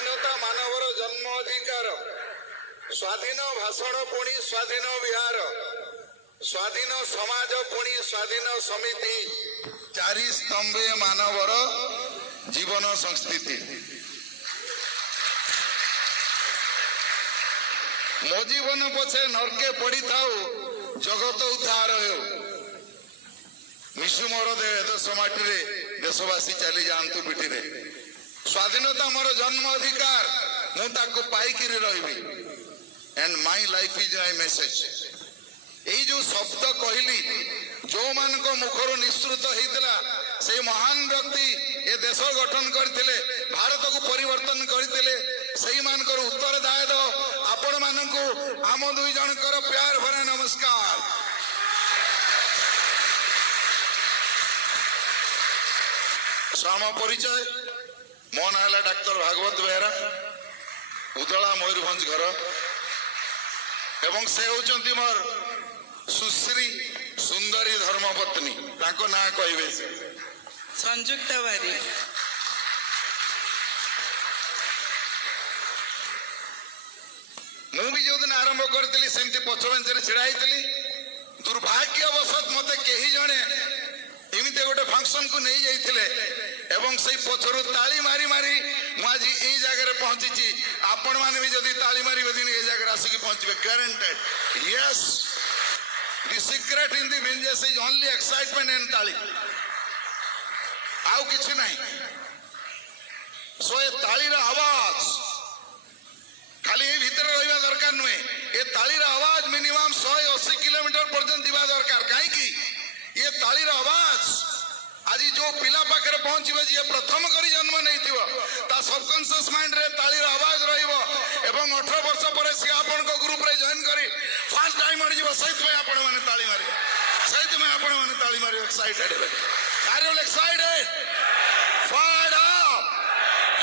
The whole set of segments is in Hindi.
ସ୍ୱାଧୀନତା ମାନବର ଜନ୍ମ ଅଧିକାର, ସ୍ୱାଧୀନ ଭାଷଣ ପୁଣି ସ୍ୱାଧୀନ ବିହାର, ସ୍ୱାଧୀନ ସମାଜ ପୁଣି ସ୍ୱାଧୀନ ସମିତି, ଚାରି ସ୍ତମ୍ଭେ ମାନବର ଜୀବନ ସଂସ୍ଥିତି। ମୋ ଜୀବନ ପଛେ ନର୍କେ ପଡ଼ିଥାଉ, ଜଗତ ଉଦ୍ଧାର ହେଉ। ମିଶୁ ମୋର ଦେଶ ମାଟିରେ, ଦେଶବାସୀ ଚାଲି ଯାଆନ୍ତୁ ପିଠିରେ। ସ୍ୱାଧୀନତା ମୋର ଜନ୍ମ ଅଧିକାର, ମୁଁ ତାକୁ ପାଇକିରି ରହିବି। and my life is my message। এই যে শব্দ কহিলি, ଯୋଉମାନଙ୍କ ମୁଖରୁ ନିଃସୃତ ହେଇଥିଲା, ସେଇ ମହାନ ବ୍ୟକ୍ତି ଏ ଦେଶ ଗଠନ କରିଥିଲେ, ଭାରତକୁ ପରିବର୍ତ୍ତନ କରିଥିଲେ, ସେଇମାନଙ୍କର ଉତ୍ତରଦାୟିତ୍ୱ ଆପଣମାନଙ୍କୁ ଆମ ଦୁଇ ଜଣଙ୍କର ପ୍ୟାର ଭରା ନମସ୍କାର। ଆମ ପରିଚୟ, ମୋ ନାଁ ହେଲା ଡାକ୍ତର ଭାଗବତ ବେହେରା, ଉଦଳା ମୟୂରଭଞ୍ଜ ଘର, ଏବଂ ସେ ହେଉଛନ୍ତି ମୋର ସୁଶ୍ରୀ ସୁନ୍ଦରୀ ଧର୍ମପତ୍ନୀ। ତାଙ୍କ ନାଁ କହିବେ? ସଂଯୁକ୍ତା ବାରିକ। ମୁଁ ବି ଯୋଉଦିନ ଆରମ୍ଭ କରିଥିଲି ସେମିତି ପଛ ବେଞ୍ଚରେ ଛିଡା ହେଇଥିଲି। ଦୁର୍ଭାଗ୍ୟବଶତଃ ମତେ କେହି ଜଣେ ଏମିତି ଗୋଟେ ଫଙ୍କସନକୁ ନେଇ ଯାଇଥିଲେ ଏବଂ ସେଇ ପଛରୁ ତାଳି ମାରି ମାରି ମୁଁ ଆଜି ଏଇ ଜାଗାରେ ପହଞ୍ଚିଛି। ଆପଣମାନେ ବି ଯଦି ତାଳି ମାରିବେ ଦିନ ଏଇ ଜାଗାରେ ଆସିକି ପହଞ୍ଚିବେ, guaranteed. Yes, the secret in the business is only excitement and ତାଳି, ଆଉ କିଛି ନାହିଁ। ସୋ ଏ ତାଳିର ଆୱାଜ ଖାଲି ଏଇ ଭିତରେ ରହିବା ଦରକାର ନୁହେଁ, ଏ ତାଳିର ଆୱାଜ ମିନିମମ୍ 180 କିଲୋମିଟର ପର୍ଯ୍ୟନ୍ତ ଯିବା ଦରକାର। କାହିଁକି? ଏ ତାଳିର ଆୱାଜ ଆଜି ଯୋଉ ପିଲା ପାଖରେ ପହଞ୍ଚିବ, ଯିଏ ପ୍ରଥମ କରି ଜନ୍ମ ନେଇଥିବ, ତା ସବକନସିୟସ୍ ମାଇଣ୍ଡରେ ତାଳିର ଆୱାଜ ରହିବ ଏବଂ 18 ବର୍ଷ ପରେ ସିଏ ଆପଣଙ୍କ ଗ୍ରୁପରେ ଜଏନ୍ କରି ଫାର୍ଷ୍ଟ ଟାଇମ୍ ଯିବ। ସେଇଥିପାଇଁ ଆପଣମାନେ ତାଳି ମାରିବେ, ସେଇଥିପାଇଁ ଆପଣମାନେ ତାଳି ମାରିବେ, ଏକ୍ସାଇଟେଡ୍ ହେବେ। Are you excited? Fired up?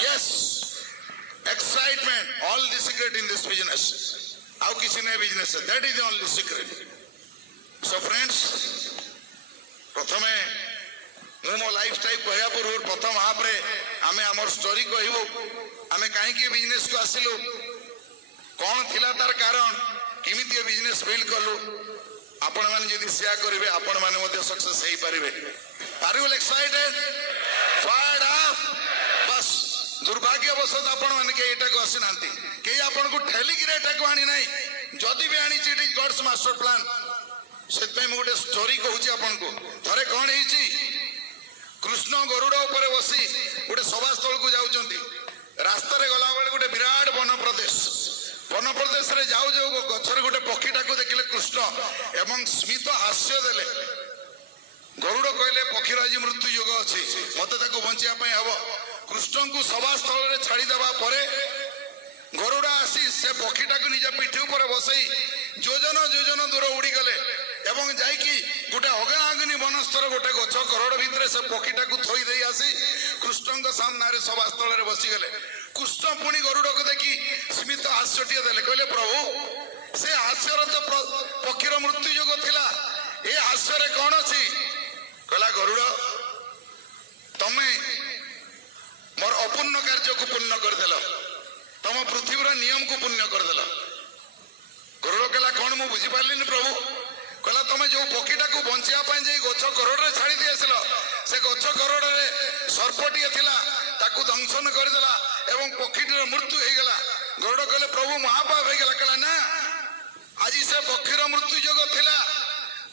Yes. Excitement, all the secret in this business. ଆଉ କିଛି ନାହିଁ business, that is the only secret. So friends, ପ୍ରଥମେ ମୁଁ ମୋ ଲାଇଫ୍ ଷ୍ଟାଇଲ୍ କହିବା ପୂର୍ବରୁ ପ୍ରଥମ ହାଫ୍ରେ ଆମେ ଆମର ଷ୍ଟୋରି କହିବୁ। ଆମେ କାହିଁକି ବିଜନେସ୍କୁ ଆସିଲୁ, କ'ଣ ଥିଲା ତାର କାରଣ, କେମିତି ଏ ବିଜନେସ୍ ବିଲ୍ଡ କଲୁ। ଆପଣମାନେ ଯଦି ସେୟାର କରିବେ, ଆପଣମାନେ ମଧ୍ୟ ସକ୍ସେସ୍ ହେଇପାରିବେ। Are you excited? Fired up? ବାସ୍, ଦୁର୍ଭାଗ୍ୟବଶତଃ ଆପଣମାନେ କେହି ଏଟାକୁ ଆସିନାହାନ୍ତି, କେହି ଆପଣଙ୍କୁ ଠେଲିକିରି ଏଟାକୁ ଆଣି ନାହିଁ। ଯଦି ବି ଆଣିଛି, it is gods master plan. ସେଥିପାଇଁ ମୁଁ ଗୋଟେ ଷ୍ଟୋରି କହୁଛି ଆପଣଙ୍କୁ। ଥରେ କ'ଣ ହେଇଛି, କୃଷ୍ଣ ଗରୁଡ଼ ଉପରେ ବସି ଗୋଟେ ସଭାସ୍ଥଳକୁ ଯାଉଛନ୍ତି। ରାସ୍ତାରେ ଗଲାବେଳେ ଗୋଟେ ବିରାଟ ବନ ପ୍ରଦେଶରେ ଯାଉ ଯାଉ ଗଛରେ ଗୋଟେ ପକ୍ଷୀଟାକୁ ଦେଖିଲେ କୃଷ୍ଣ ଏବଂ ସ୍ମିତ ହାସ୍ୟ ଦେଲେ। ଗରୁଡ଼ କହିଲେ, ପକ୍ଷୀର ଆଜି ମୃତ୍ୟୁ ଯୋଗ ଅଛି, ମତେ ତାକୁ ବଞ୍ଚିବା ପାଇଁ ହବ। କୃଷ୍ଣଙ୍କୁ ସଭାସ୍ଥଳରେ ଛାଡ଼ିଦେବା ପରେ ଗରୁଡ଼ ଆସି ସେ ପକ୍ଷୀଟାକୁ ନିଜ ପିଠି ଉପରେ ବସେଇ ଯୋଜନ ଯୋଜନ ଦୂର ଉଡ଼ିଗଲେ ଏବଂ ଯାଇକି ଗୋଟେ ଅଗାଗ୍ନି ବନସ୍ତର ଗୋଟେ ଗଛ କରଡ଼ ଭିତରେ ସେ ପକ୍ଷୀଟାକୁ ଥୋଇ ଦେଇ ଆସି କୃଷ୍ଣଙ୍କ ସାମ୍ନାରେ ସଭାସ୍ଥଳରେ ବସିଗଲେ। କୃଷ୍ଣ ପୁଣି ଗରୁଡ଼କୁ ଦେଖି ସ୍ମିତ ହାସ୍ୟଟିଏ ଦେଲେ, କହିଲେ, ପ୍ରଭୁ, ସେ ହାସ୍ୟର ତ ପକ୍ଷୀର ମୃତ୍ୟୁ ଯୋଗ ଥିଲା, ଏ ହାସ୍ୟରେ କ'ଣ ଅଛି? କହିଲା, ଗରୁଡ଼, ତମେ ମୋର ଅପୂର୍ଣ୍ଣ କାର୍ଯ୍ୟକୁ ପୂର୍ଣ୍ଣ କରିଦେଲ, ତମ ପୃଥିବୀର ନିୟମକୁ ପୂର୍ଣ୍ଣ କରିଦେଲ। ଗରୁଡ଼ କହିଲା, କ'ଣ ମୁଁ ବୁଝିପାରିଲିନି ପ୍ରଭୁ? କହିଲା, ତମେ ଯୋଉ ପକ୍ଷୀଟାକୁ ବଞ୍ଚିବା ପାଇଁ ଯାଇ ଗଛ କରୋଡ଼ରେ ଛାଡ଼ି ଦେଇ ଆସିଲ, ସେ ଗଛ କରୋଡ଼ରେ ସର୍ପଟିଏ ଥିଲା, ତାକୁ ଦଂଶନ କରିଦେଲା ଏବଂ ପକ୍ଷୀଟିର ମୃତ୍ୟୁ ହେଇଗଲା। ଗରୁଡ଼ କହିଲେ, ପ୍ରଭୁ, ମହାପାପ ହେଇଗଲା। କହିଲା, ନା, ଆଜି ସେ ପକ୍ଷୀର ମୃତ୍ୟୁ ଯୋଗ ଥିଲା,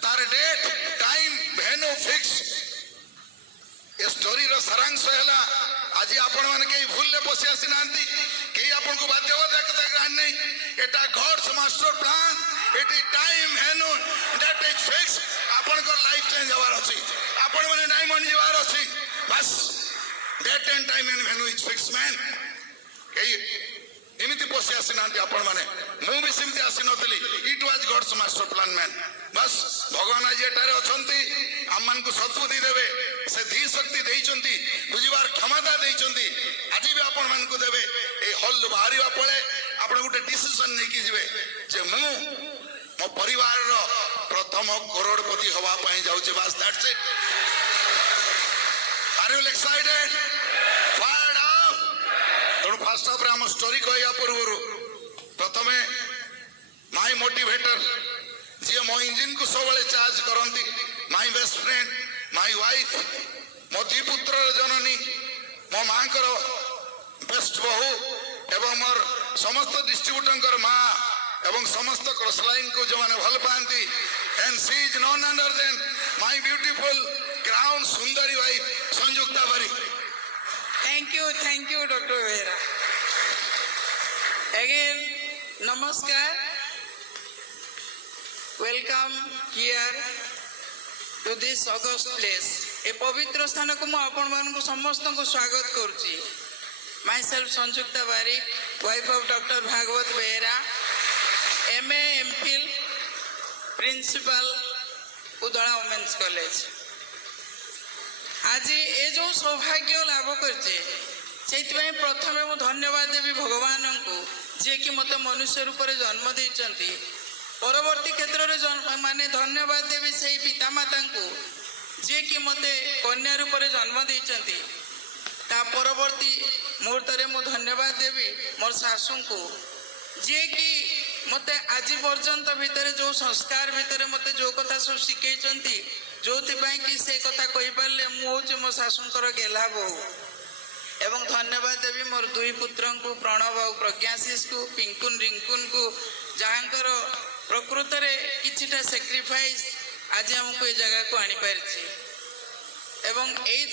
ତାର ଡେଟ୍, ଟାଇମ୍, ଭେନ୍ୟୁ ଫିକ୍ସ। ଏ ଷ୍ଟୋରିର ସାରାଂଶ ହେଲା, ଆଜି ଆପଣମାନେ କେହି ଭୁଲରେ ପଶି ଆସିନାହାନ୍ତି, କେହି ଆପଣଙ୍କୁ ବାଧ୍ୟବାଧକତା ଆଣିନାହିଁ। ଏଟା ଗଡ୍ସ ମାଷ୍ଟର ପ୍ଲାନ୍, ଏଠି time venue date is fix. ଆପଣଙ୍କର ଲାଇଫ୍ ଚେଞ୍ଜ ହେବାର ଅଛି, ଆପଣମାନେ ଡାଇମଣ୍ଡ ଯିବାର ଅଛି। ବାସ୍, date and time and venue is fix man. କେହି ଏମିତି ପଶି ଆସିନାହାନ୍ତି ଆପଣମାନେ, ମୁଁ ବି ସେମିତି ଆସିନଥିଲି। It was God's master plan man. ବାସ୍, ଭଗବାନ ଆଜି ଏଠାରେ ଅଛନ୍ତି, ଆମମାନଙ୍କୁ ସଦ୍ବୁଦ୍ଧି ଦେବେ। ସେ ଧୀ ଶକ୍ତି ଦେଇଛନ୍ତି, ବୁଝିବାର କ୍ଷମତା ଦେଇଛନ୍ତି, ଆଜି ବି ଆପଣମାନଙ୍କୁ ଦେବେ। ଏଇ ହଲ୍ରୁ ବାହାରିବା ପରେ ଆପଣ ଗୋଟେ ଡିସିସନ୍ ନେଇକି ଯିବେ ଯେ ମୁଁ ମୋ ପରିବାରର ପ୍ରଥମ କରୋଡ଼ପତି ହେବା ପାଇଁ ଯାଉଛି। ବାସ୍, that's it. Are you excited? Fired up? तेणु फास्ट हाफ आम स्टोरी कहवा पूर्व प्रथमे माई मोटिवेटर जी मो इंजिन को सब चार्ज करती my best friend my wife मो दी पुत्र जननी मो माँ बेस्ट बहु एवं मोर समस्त डिस्ट्रीब्यूटर माँ एवं समस्त क्रॉस लाइन को जो मैंने भल पाती and she is none other than my beautiful crown Sundari wife Sanjukta Bari. Thank you doctor Behera. Again namaskar, welcome here to this august place. ए पवित्र स्थान को मुझे समस्त को स्वागत करुच्ची। Myself Sanjukta Barik, wife of doctor Bhagabat Behera, MA MPhil, principal Udala women's college. आज ये जो सौभाग्य लाभ करचे से प्रथम मु धन्यवाद देवी भगवान को जे कि मत मनुष्य रूप में जन्म देइचंती। परवर्ती क्षेत्र में माने धन्यवाद देवी से पितामाता को जे कि मते कन्या रूप में जन्म देइचंती। ता परवर्ती मुहूर्त में मु धन्यवाद देवी मोर सासू को जे कि मते आज पर्यंत भितर जो संस्कार भितर मते जो कथा सब शिखई जो कि से कथा कही पारे मुझे मो शाशुंकर गेला बहु। एवं धन्यवाद देवी मोर दुई पुत्र को प्रणव और प्रज्ञाशीष को पिंकुन रिंकुन को जहाँकर प्रकृत में किछिटा सेक्रिफाइस आज हमको ये जगह को आनी पारिछि। एवं यही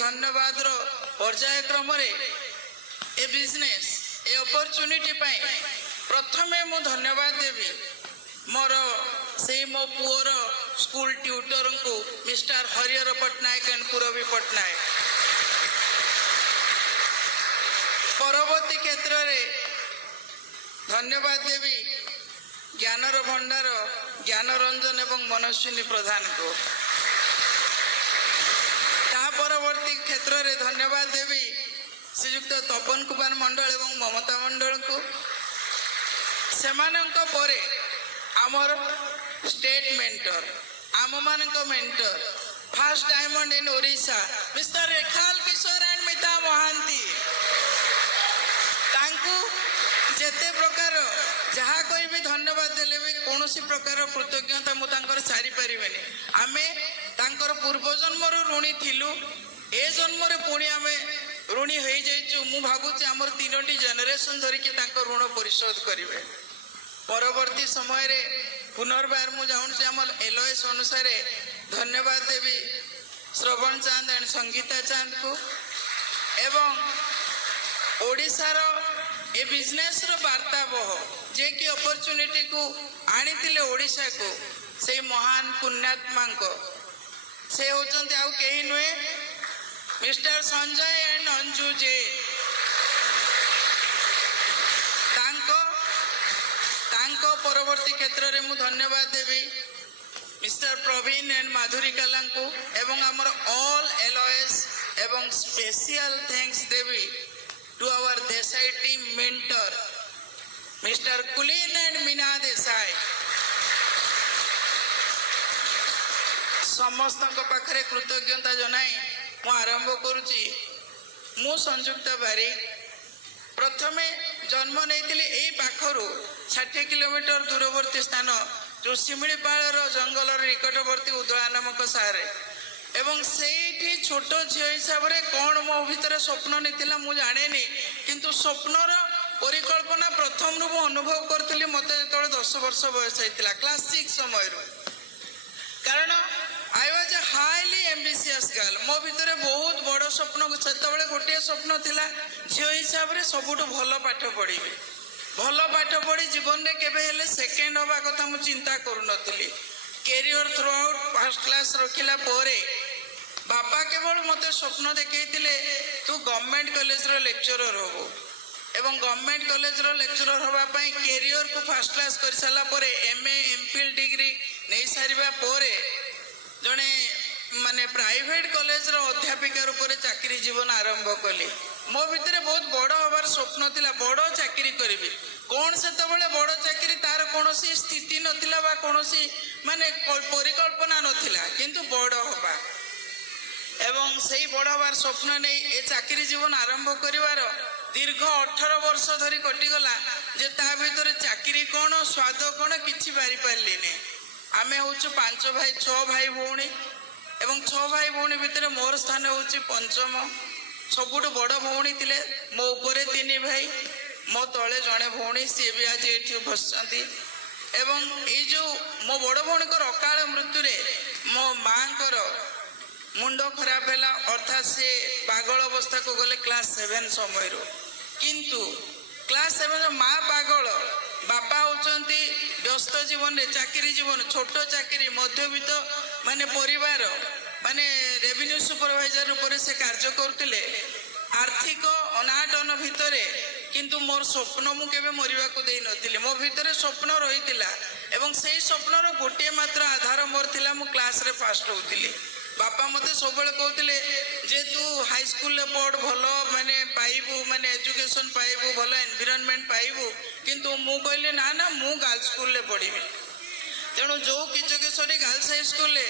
धन्यवाद पर्यायक्रम ए बिजनेस ए अपॉर्चुनिटी प्रथमे मु धन्यवाद देवी मोर से मो पुअर स्कूल ट्यूटर को मिस्टर हरिहर पट्टनायक एंड पुरवी पट्टनायक। परवर्ती क्षेत्र में धन्यवाद देवी ज्ञानर भंडार ज्ञानरंजन एवं मनस्विनी प्रधान को। परवर्ती क्षेत्र में धन्यवाद देवी श्रीयुक्त तपन कुमार मंडल एवं ममता मंडल को। सेमानंक परे आमर स्टेट मेंटर आम मान mentor first diamond in Odisha mister Rekhal Kishore and Mita Mahanti तांकु जेते प्रकार जहाँ कोई भी धन्यवाद देले भी कौन सी प्रकार कृतज्ञता मुझे सारी पारिबेनी। आमे तांकर पूर्व जन्मर ऋणी थिलु ए जन्म पुणी आम ऋणी हो जाइचु। मु भावुची आमर 3टी जेनेरेशन धरिकी तांकर ऋण परिशोध करिवे। परवर्ती समय रे पुनर्बार मु जाऊँ आम LOS अनुसार धन्यवाद देवी श्रवण चांद एंड संगीता चांद को एवं ओडिशार ए बिजनेस रो वार्ता बह जे कि अपॉर्चुनिटी को आनी तिले ओडिशा को से महान पुण्यात्मा को से होचंते आउ केही नुहे मिस्टर संजय एंड अंजू जे तांको परवर्ती क्षेत्र में मु धन्यवाद देवी मिस्टर प्रवीण एंड माधुरी कला को एवं आमर ऑल LOS एवं स्पेशल थैंक्स देवी to our Desai team mentor mister Kulin and Meena Desai. समस्त पाखरे कृतज्ञता जनाई मु आरंभ करुची। मु संयुक्ता बारिक प्रथमे जन्म नहीं पाखरु 60 किलोमीटर दूरवर्ती स्थान जो शिमिलीपाल जंगल निकटवर्ती उदला नामक सारे एवं से छोट झील हिसाब से कौन मो भीतर स्वप्न नहीं मु जाने किंतु स्वप्नर परिकल्पना प्रथम रु अनुभव करी मत जो 10 वर्ष बयस होता क्लास 6 समय कारण I was a highly ambitious girl. मो भीतर बहुत बड़ स्वप्न से गोटे स्वप्न थिला झील हिसाब से सबुठ भल पाठ पढ़ी भल पाठ पढ़ी जीवन में केबे हेले सेकेंड हवा कथा मु चिंता करूनथली। Career throughout first class रखिला पोरे बापा केवल मते स्वप्न देखैतिले तू गवर्नमेंट कॉलेज रो लेक्चरर होबो एवं गवर्नमेंट कॉलेज रो लेक्चरर होबा पई कैरियर को फर्स्ट क्लास कर साला पोरे MA MPhil डिग्री नै सारिबा पोरे जने माने प्राइवेट कॉलेज रो अध्यापिका रूप में चाकरी जीवन आरंभ कली। मो भीतर बहुत बड़ हबार स्वप्न थिला बड़ चाकरी करी कौन से बड़ चाकरी तार कौन स्थिति नथिला बा कौन माने परिकल्पना नथिला किंतु बड़ हबा ଏବଂ ସେଇ ବଡ଼ ହେବାର ସ୍ୱପ୍ନ ନେଇ ଏ ଚାକିରି ଜୀବନ ଆରମ୍ଭ କରିବାର ଦୀର୍ଘ 18 ବର୍ଷ ଧରି କଟିଗଲା ଯେ ତା ଭିତରେ ଚାକିରି କ'ଣ ସ୍ୱାଦ କ'ଣ କିଛି ବାରିପାରିଲିନି। ଆମେ ହେଉଛୁ 5 ଭାଇ 6 ଭାଇ ଭଉଣୀ ଏବଂ 6 ଭାଇ ଭଉଣୀ ଭିତରେ ମୋର ସ୍ଥାନ ହେଉଛି ପଞ୍ଚମ। ସବୁଠୁ ବଡ଼ ଭଉଣୀ ଥିଲେ, ମୋ ଉପରେ 3 ଭାଇ, ମୋ ତଳେ ଜଣେ ଭଉଣୀ, ସିଏ ବି ଆଜି ଏଠି ବସିଛନ୍ତି। ଏବଂ ଏଇ ଯେଉଁ ମୋ ବଡ଼ ଭଉଣୀଙ୍କର ଅକାଳ ମୃତ୍ୟୁରେ ମୋ ମାଆଙ୍କର ମୁଣ୍ଡ ଖରାପ ହେଲା, ଅର୍ଥାତ୍ ସେ ପାଗଳ ଅବସ୍ଥାକୁ ଗଲେ କ୍ଲାସ୍ 7 ସମୟରୁ। କିନ୍ତୁ କ୍ଲାସ୍ 7 ମା ପାଗଳ, ବାପା ହେଉଛନ୍ତି ବ୍ୟସ୍ତ ଜୀବନରେ, ଚାକିରି ଜୀବନ, ଛୋଟ ଚାକିରି, ମଧ୍ୟବିତ୍ତ ମାନେ ପରିବାର, ମାନେ ରେଭିନ୍ୟୁ ସୁପରଭାଇଜର ରୂପରେ ସେ କାର୍ଯ୍ୟ କରୁଥିଲେ। ଆର୍ଥିକ ଅନାଟନ ଭିତରେ କିନ୍ତୁ ମୋର ସ୍ୱପ୍ନ ମୁଁ କେବେ ମରିବାକୁ ଦେଇନଥିଲି। ମୋ ଭିତରେ ସ୍ୱପ୍ନ ରହିଥିଲା ଏବଂ ସେଇ ସ୍ୱପ୍ନର ଗୋଟିଏ ମାତ୍ର ଆଧାର ମୋର ଥିଲା, ମୁଁ କ୍ଲାସ୍ରେ ଫାଷ୍ଟ ହେଉଥିଲି। ବାପା ମୋତେ ସବୁବେଳେ କହୁଥିଲେ ଯେ ତୁ ହାଇସ୍କୁଲରେ ପଢ଼, ଭଲ ମାନେ ପାଇବୁ, ମାନେ ଏଜୁକେସନ୍ ପାଇବୁ, ଭଲ ଏନଭାଇରନମେଣ୍ଟ ପାଇବୁ। କିନ୍ତୁ ମୁଁ କହିଲି ନା ନା, ମୁଁ ଗାର୍ଲସ ସ୍କୁଲରେ ପଢ଼ିବି। ତେଣୁ ଯେଉଁ କିଚକେଶ୍ୱରୀ ଗାର୍ଲସ ହାଇସ୍କୁଲରେ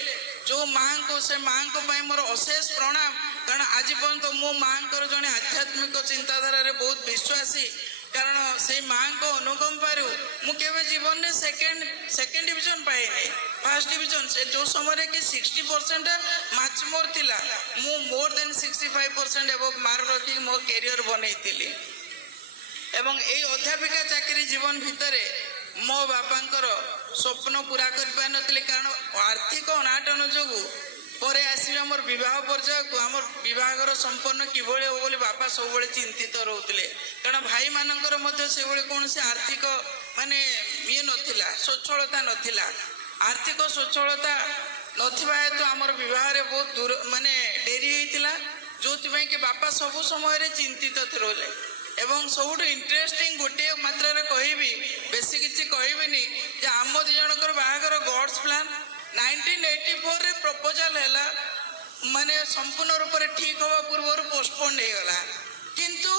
ଯେଉଁ ମାଆଙ୍କୁ, ସେ ମାଆଙ୍କ ପାଇଁ ମୋର ଅଶେଷ ପ୍ରଣାମ। କାରଣ ଆଜି ପର୍ଯ୍ୟନ୍ତ ମୋ ମାଆଙ୍କର ଜଣେ ଆଧ୍ୟାତ୍ମିକ ଚିନ୍ତାଧାରାରେ ବହୁତ ବିଶ୍ୱାସୀ। କାରଣ ସେଇ ମାଆଙ୍କ ଅନୁକମ୍ପାରୁ ମୁଁ କେବେ ଜୀବନରେ ସେକେଣ୍ଡ ଡିଭିଜନ୍ ପାଇନି, ଫାର୍ଷ୍ଟ ଡିଭିଜନ୍। ସେ ଯେଉଁ ସମୟରେ କି 60% ମାର୍କ ମୋର ଥିଲା, ମୁଁ ମୋର୍ ଦେନ୍ 65% ଏବଭ୍ ମାର୍କ ରଖିକି ମୋ କ୍ୟାରିୟର ବନେଇଥିଲି। ଏବଂ ଏଇ ଅଧ୍ୟାପିକା ଚାକିରି ଜୀବନ ଭିତରେ ମୋ ବାପାଙ୍କର ସ୍ୱପ୍ନ ପୁରା କରିପାରିନଥିଲି। କାରଣ ଆର୍ଥିକ ଅନାଟନ ଯୋଗୁଁ ପରେ ଆସିବି ଆମର ବିବାହ ପର୍ଯ୍ୟାୟକୁ, ଆମର ବିବାହର ସମ୍ପନ୍ନ କିଭଳି ହେବ ବୋଲି ବାପା ସବୁବେଳେ ଚିନ୍ତିତ ରହୁଥିଲେ। କାରଣ ଭାଇମାନଙ୍କର ମଧ୍ୟ ସେଭଳି କୌଣସି ଆର୍ଥିକ ମାନେ ଇଏ ନଥିଲା, ସ୍ୱଚ୍ଛଳତା ନଥିଲା। ଆର୍ଥିକ ସ୍ୱଚ୍ଛଳତା ନଥିବା ହେତୁ ଆମର ବିବାହରେ ବହୁତ ଦୂର ମାନେ ଡେରି ହେଇଥିଲା, ଯେଉଁଥିପାଇଁ କି ବାପା ସବୁ ସମୟରେ ଚିନ୍ତିତ ରହୁଥିଲେ। ଏବଂ ସବୁଠୁ ଇଣ୍ଟରେଷ୍ଟିଂ ଗୋଟିଏ ମାତ୍ରାରେ କହିବି, ବେଶୀ କିଛି କହିବିନି, ଯେ ଆମ ଦୁଇ ଜଣଙ୍କର ବାହାଘର ଗଡ୍ସ ପ୍ଲାନ୍। 1984ରେ ପ୍ରପୋଜାଲ ହେଲା, ମାନେ ସମ୍ପୂର୍ଣ୍ଣ ରୂପରେ ଠିକ୍ ହେବା ପୂର୍ବରୁ ପୋଷ୍ଟପୋନ୍ ହେଇଗଲା। କିନ୍ତୁ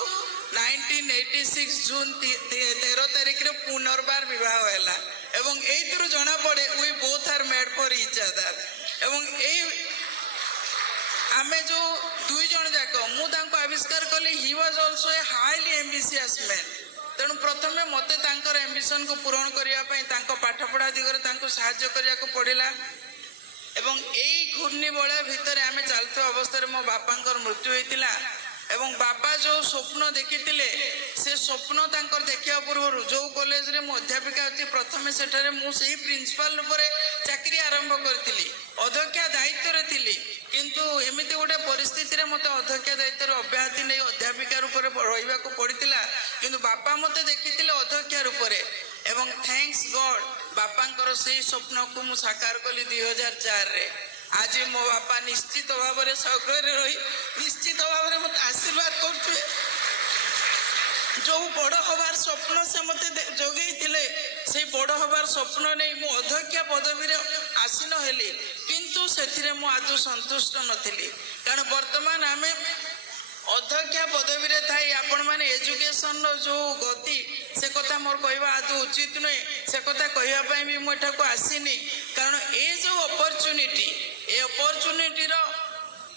1986 ଜୁନ୍ 13 ତାରିଖରେ ପୁନର୍ବାର ବିବାହ ହେଲା ଏବଂ ଏଇଥିରୁ ଜଣାପଡ଼େ we both R made for each other. ଏବଂ ଏଇ ଆମେ ଯେଉଁ ଦୁଇ ଜଣ ଯାକ, ମୁଁ ତାଙ୍କୁ ଆବିଷ୍କାର କଲି, he was also a highly ambitious man. ତେଣୁ ପ୍ରଥମେ ମୋତେ ତାଙ୍କର ଆମ୍ବିସନକୁ ପୂରଣ କରିବା ପାଇଁ ତାଙ୍କ ପାଠପଢ଼ା ଦିଗରେ ତାଙ୍କୁ ସାହାଯ୍ୟ କରିବାକୁ ପଡ଼ିଲା। ଏବଂ ଏଇ ଘୂର୍ଣ୍ଣିବଳୟ ଭିତରେ ଆମେ ଚାଲିଥିବା ଅବସ୍ଥାରେ ମୋ ବାପାଙ୍କର ମୃତ୍ୟୁ ହୋଇଥିଲା। ଏବଂ ବାପା ଯେଉଁ ସ୍ୱପ୍ନ ଦେଖିଥିଲେ, ସେ ସ୍ୱପ୍ନ ତାଙ୍କର ଦେଖିବା ପୂର୍ବରୁ ଯେଉଁ କଲେଜରେ ମୁଁ ଅଧ୍ୟାପିକା ଅଛି, ପ୍ରଥମେ ସେଠାରେ ମୁଁ ସେହି ପ୍ରିନ୍ସିପାଲ ରୂପରେ ଚାକିରି ଆରମ୍ଭ କରିଥିଲି, ଅଧ୍ୟକ୍ଷା ଦାୟିତ୍ୱରେ ଥିଲି। କିନ୍ତୁ ଏମିତି ଗୋଟେ ପରିସ୍ଥିତିରେ ମୋତେ ଅଧ୍ୟକ୍ଷା ଦାୟିତ୍ୱରେ ଅବ୍ୟାହତି ନେଇ ଅଧ୍ୟାପିକା ରୂପରେ ରହିବାକୁ ପଡ଼ିଥିଲା। କିନ୍ତୁ ବାପା ମୋତେ ଦେଖିଥିଲେ ଅଧ୍ୟକ୍ଷା ରୂପରେ ଏବଂ ଥ୍ୟାଙ୍କସ୍ ଗଡ୍ ବାପାଙ୍କର ସେଇ ସ୍ୱପ୍ନକୁ ମୁଁ ସାକାର କଲି 2004ରେ। ଆଜି ମୋ ବାପା ନିଶ୍ଚିତ ଭାବରେ ସ୍ୱର୍ଗରେ ରହି ନିଶ୍ଚିତ ଭାବରେ ମୋତେ ଆଶୀର୍ବାଦ କରୁଥିବେ। ଯେଉଁ ବଡ଼ ହେବାର ସ୍ୱପ୍ନ ସେ ମୋତେ ଯୋଗେଇଥିଲେ, ସେଇ ବଡ଼ ହେବାର ସ୍ୱପ୍ନ ନେଇ ମୁଁ ଅଧ୍ୟକ୍ଷା ପଦବୀରେ ଆସୀନ ହେଲି। କିନ୍ତୁ ସେଥିରେ ମୁଁ ଆଦୌ ସନ୍ତୁଷ୍ଟ ନଥିଲି। କାରଣ ବର୍ତ୍ତମାନ ଆମେ ଅଧ୍ୟକ୍ଷା ପଦବୀରେ ଥାଇ ଆପଣମାନେ ଏଜୁକେସନର ଯେଉଁ ଗତି, ସେ କଥା ମୋର କହିବା ଆଦୌ ଉଚିତ ନୁହେଁ। ସେ କଥା କହିବା ପାଇଁ ବି ମୁଁ ଏଠାକୁ ଆସିନି। କାରଣ ଏ ଯେଉଁ ଅପରଚ୍ୟୁନିଟି, ଏ ଅପରଚ୍ୟୁନିଟିର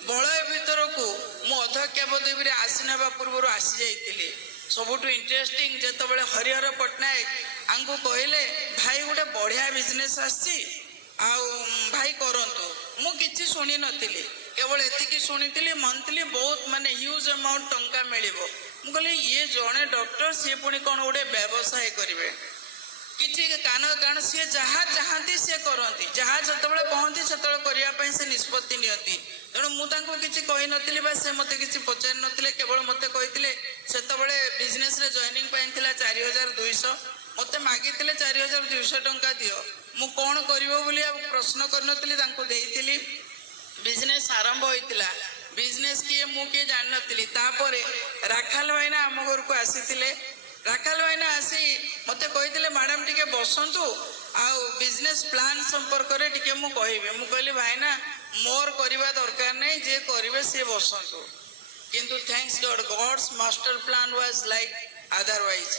ବଳୟ ଭିତରକୁ ମୁଁ ଅଧ୍ୟକ୍ଷା ପଦବୀରେ ଆସୀନ ହେବା ପୂର୍ବରୁ ଆସିଯାଇଥିଲି। ସବୁଠୁ ଇଣ୍ଟରେଷ୍ଟିଂ, ଯେତେବେଳେ ହରିହର ପଟ୍ଟନାୟକ ଆମକୁ କହିଲେ, ଭାଇ ଗୋଟେ ବଢ଼ିଆ ବିଜନେସ୍ ଆସିଛି, ଆଉ ଭାଇ କରନ୍ତୁ। ମୁଁ କିଛି ଶୁଣି ନଥିଲି, କେବଳ ଏତିକି ଶୁଣିଥିଲି, ମନ୍ଥଲି ବହୁତ ମାନେ ହ୍ୟୁଜ୍ ଆମାଉଣ୍ଟ ଟଙ୍କା ମିଳିବ। ମୁଁ କହିଲି ଇଏ ଜଣେ ଡକ୍ଟର, ସିଏ ପୁଣି କ'ଣ ଗୋଟେ ବ୍ୟବସାୟ କରିବେ, କିଛି କାରଣ ସିଏ ଯାହା ଚାହାନ୍ତି ସିଏ କରନ୍ତି, ଯାହା ଯେତେବେଳେ କହନ୍ତି ସେତେବେଳେ କରିବା ପାଇଁ ସେ ନିଷ୍ପତ୍ତି ନିଅନ୍ତି। ତେଣୁ ମୁଁ ତାଙ୍କୁ କିଛି କହିନଥିଲି ବା ସେ ମୋତେ କିଛି ପଚାରି ନଥିଲେ। କେବଳ ମୋତେ କହିଥିଲେ, ସେତେବେଳେ ବିଜନେସ୍ରେ ଜଏନିଂ ପାଇଁ ଥିଲା 4200, ମୋତେ ମାଗିଥିଲେ 4200 ଟଙ୍କା ଦିଅ। ମୁଁ କ'ଣ କରିବ ବୋଲି ଆଉ ପ୍ରଶ୍ନ କରିନଥିଲି, ତାଙ୍କୁ ଦେଇଥିଲି। ବିଜନେସ୍ ଆରମ୍ଭ ହୋଇଥିଲା। ବିଜନେସ୍ କିଏ ମୁଁ କିଏ ଜାଣିନଥିଲି। ତାପରେ ରାଖାଲ ଭାଇନା ଆମ ଘରକୁ ଆସିଥିଲେ। ରାଖାଲ ଭାଇନା ଆସି ମୋତେ କହିଥିଲେ, ମ୍ୟାଡ଼ାମ୍ ଟିକେ ବସନ୍ତୁ, ଆଉ ବିଜନେସ୍ ପ୍ଲାନ୍ ସମ୍ପର୍କରେ ଟିକେ ମୁଁ କହିବି। ମୁଁ କହିଲି ଭାଇନା ମୋର କରିବା ଦରକାର ନାହିଁ, ଯିଏ କରିବେ ସିଏ ବସନ୍ତୁ। କିନ୍ତୁ thanks God, God's master plan was like otherwise.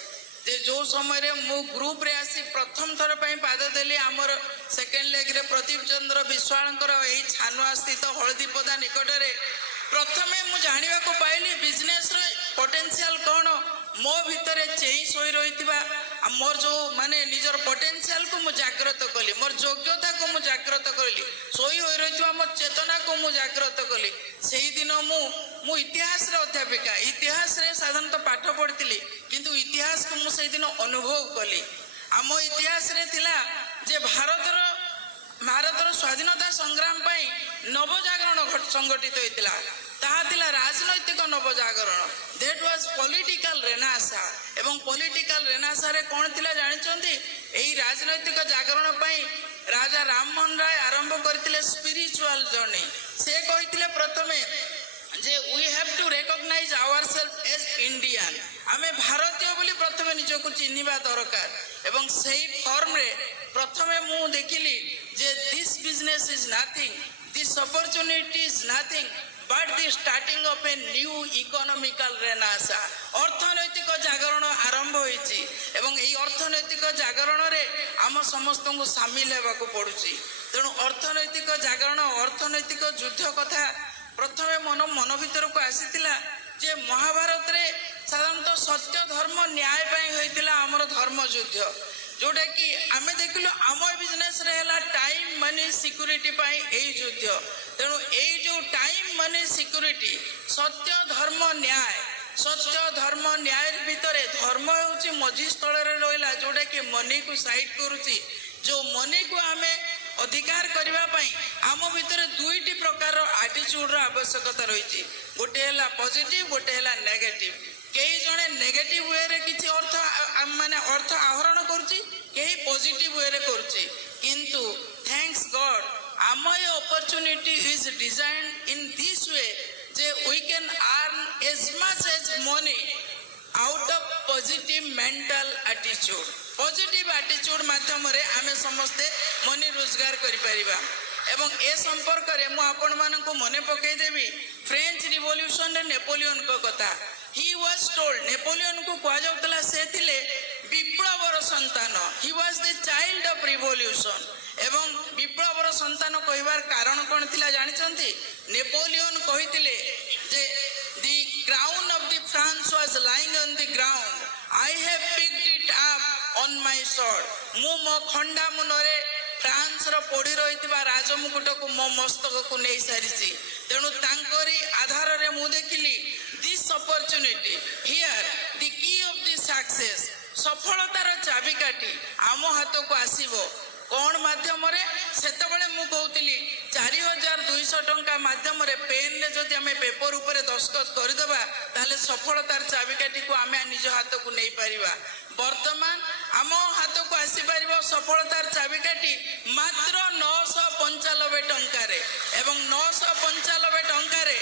जे जो समय मु ग्रुप रे आसी प्रथम थर पई पाद देली हमर सेकेंड लेग रे प्रदीप चंद्र विश्वालकर एही छानुआ स्थित हळदीपदा निकटरे प्रथमे मु जानिबा को पाइली बिजनेस रे पोटेंशियल कोन मो भितरे चेई सोई रहितबा मोर जो माने निजर पोटेंशियल को मु जागृत कली मोर योग्यता को मु जागृत कली सोई होई रहितबा मोर चेतना को मु जागृत कली सेही दिन मु इतिहास रे अध्यापिका इतिहास रे साधारणतः पाठ पढ़ितली किंतु इतिहास को मु सेही दिन अनुभव कली आम इतिहास रे थिला जे भारतर स्वाधीनता संग्राम पाई नवजागरण संगठित होइतिला ताहा थिला राजनैतिक नवजागरण दैट वाज पॉलिटिकल रेनासा एवं पॉलिटिकल रेनासा रे कोन थिला जानिचंती एही राजनैतिक जागरण पाई राजा राममोहन राय आरंभ करथिले स्पिरिचुअल जर्नी से कहिथिले प्रथमे जे we have to recognise ourself as Indian आमे भारतीय बोली प्रथमे निजको चिन्हिबा दरकार एवं सेही फॉर्म रे प्रथमे मु देखिली जे this business is nothing this opportunity is nothing but the starting of a new economical renaissance अर्थनैतिक जागरण आरंभ होईची एवं एही अर्थनैतिक जागरण रे आम समस्त को शामिल हेबा को पड़ुची तेणु अर्थनैतिक जागरण अर्थनैतिक युद्ध कथा प्रथमे मन भीतर को आसीतिला जे महाभारत रे साधारणतः सत्य धर्म न्याय पाई होइतिला हमर धर्म युद्ध जोटा कि आमे देखिलु आम बिजनेस रे हला टाइम मनी सिक्योरिटी पाई एही युद्ध तेणु एही जो टाइम मनी सिक्योरिटी सत्य धर्म न्याय भितर धर्म होची मझी स्थल रे रहिला जोटा कि मनी को साइड करूची जो मनी को आमे अधिकार करबा पाई आम भितर दुईटी प्रकार एटीट्यूड रो आवश्यकता रहिची गोटे हला पॉजिटिव गोटे हला नेगेटिव कई जने नेगेटिव वे रे किछि अर्थ माने अर्थ आहरण करूची कई पॉजिटिव वे रे करूची किंतु थैंक्स गॉड आमाय opportunity is designed in this way जे we can earn as much as money out of positive mental attitude positive attitude माध्यम रे आमे समस्ते मनी रोजगार करि परिबा एवं ए संपर्क रे मु आपण मानन को मने पकई देबी फ्रेंच रिवॉल्यूशन रे नेपोलियन को कथा ही वाज टोल्ड नेपोलियन को कहा जाउतला से थिले विप्लवर संतान he was the child of revolution एवं विप्लवर संतान कहिबार कारण कोन थिला जानिचंती नेपोलियन कहितिले जे the crown of the France was lying on the ground I have picked it up on my sword मु मो खंडा मुनरे फ्रांस रो पड़ी रहितबा राजमुकुट को मो मस्तक को नै सारिछि तेणु तांकरी आधार रे मु देखिली this opportunity here the key of the success सफलतार चाबिकाठी आम हाथ को आसीबो कौन माध्यम रे सेतबेले मु कहउतिली 4200 टंका माध्यम रे पेन रे जदि हमें पेपर ऊपर दस्तखत कर देबा ताले सफलतार चाबिकाठी को आमे निज हाथ को नै परिबा वर्तमान आम हाथ को आसी परिबो सफलतार चाबिकाठी मात्र 995 टंका रे एवं 995 टंका रे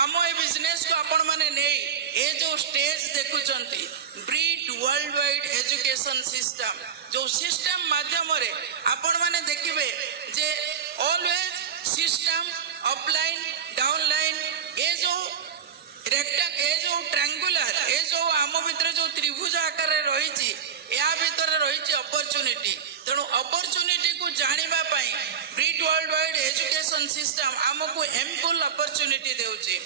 आम ए बिजनेस को आपण माने नै ए जो स्टेज देखुचंती breed world wide education system जो सिस्टम माध्यम रे आपण माने देखिबे जे ऑलवेज सिस्टम अपलाइन डाउनलाइन ए जो रेक्टेंगल ए जो ट्रायंगुलर ए जो आम भीतर जो त्रिभुज आकार रे रहिची या भीतर रहिची अपॉर्चुनिटी तेणु अपॉर्चुनिटी को जानिबा पाई breed world wide education system आमको एम्पुल अपॉर्चुनिटी देउची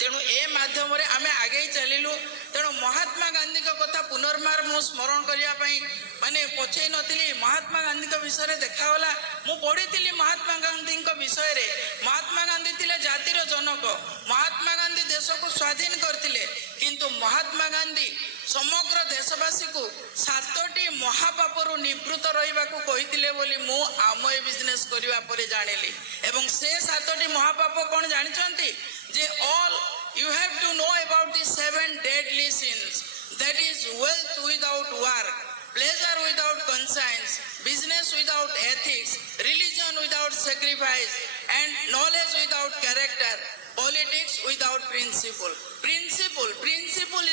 तेणु ए माध्यम रे आमे आगे चलिलु तेणु महात्मा गांधी का कथा पुनर्बार मु स्मरण करिया पाई माने पछै नथिली महात्मा गांधी का विषय रे देखावला मु पढितिली महात्मा गांधी का विषय रे महात्मा गांधी थिले जातिर जनक महात्मा गांधी देश को स्वाधीन करथिले किंतु महात्मा गांधी समग्र देशवासी को 7टी महापापरु निवृत्त रहिबा को कहितिले बोली मु आम ए बिजनेस करिवा परे जानिली एवं से 7टी महापाप कोन जानिचंती जे all you have to know about the 7 deadly sins that is wealth without work pleasure without conscience business without ethics religion without sacrifice and knowledge without character politics without principle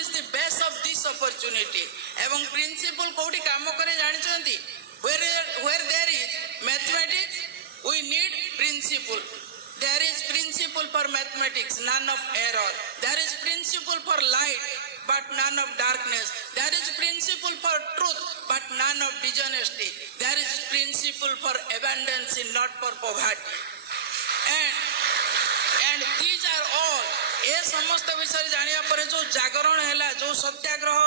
is the base of this opportunity एवं principle कोठी काम करे जानिचंती where there is mathematics we need principle there is principle for mathematics none of error there is principle for light but none of darkness. There is principle for truth, but none of dishonesty. There is principle for abundance, not for poverty. And these are all ए समस्त विषय जानिया पर जो जागरण हैला जो सत्याग्रह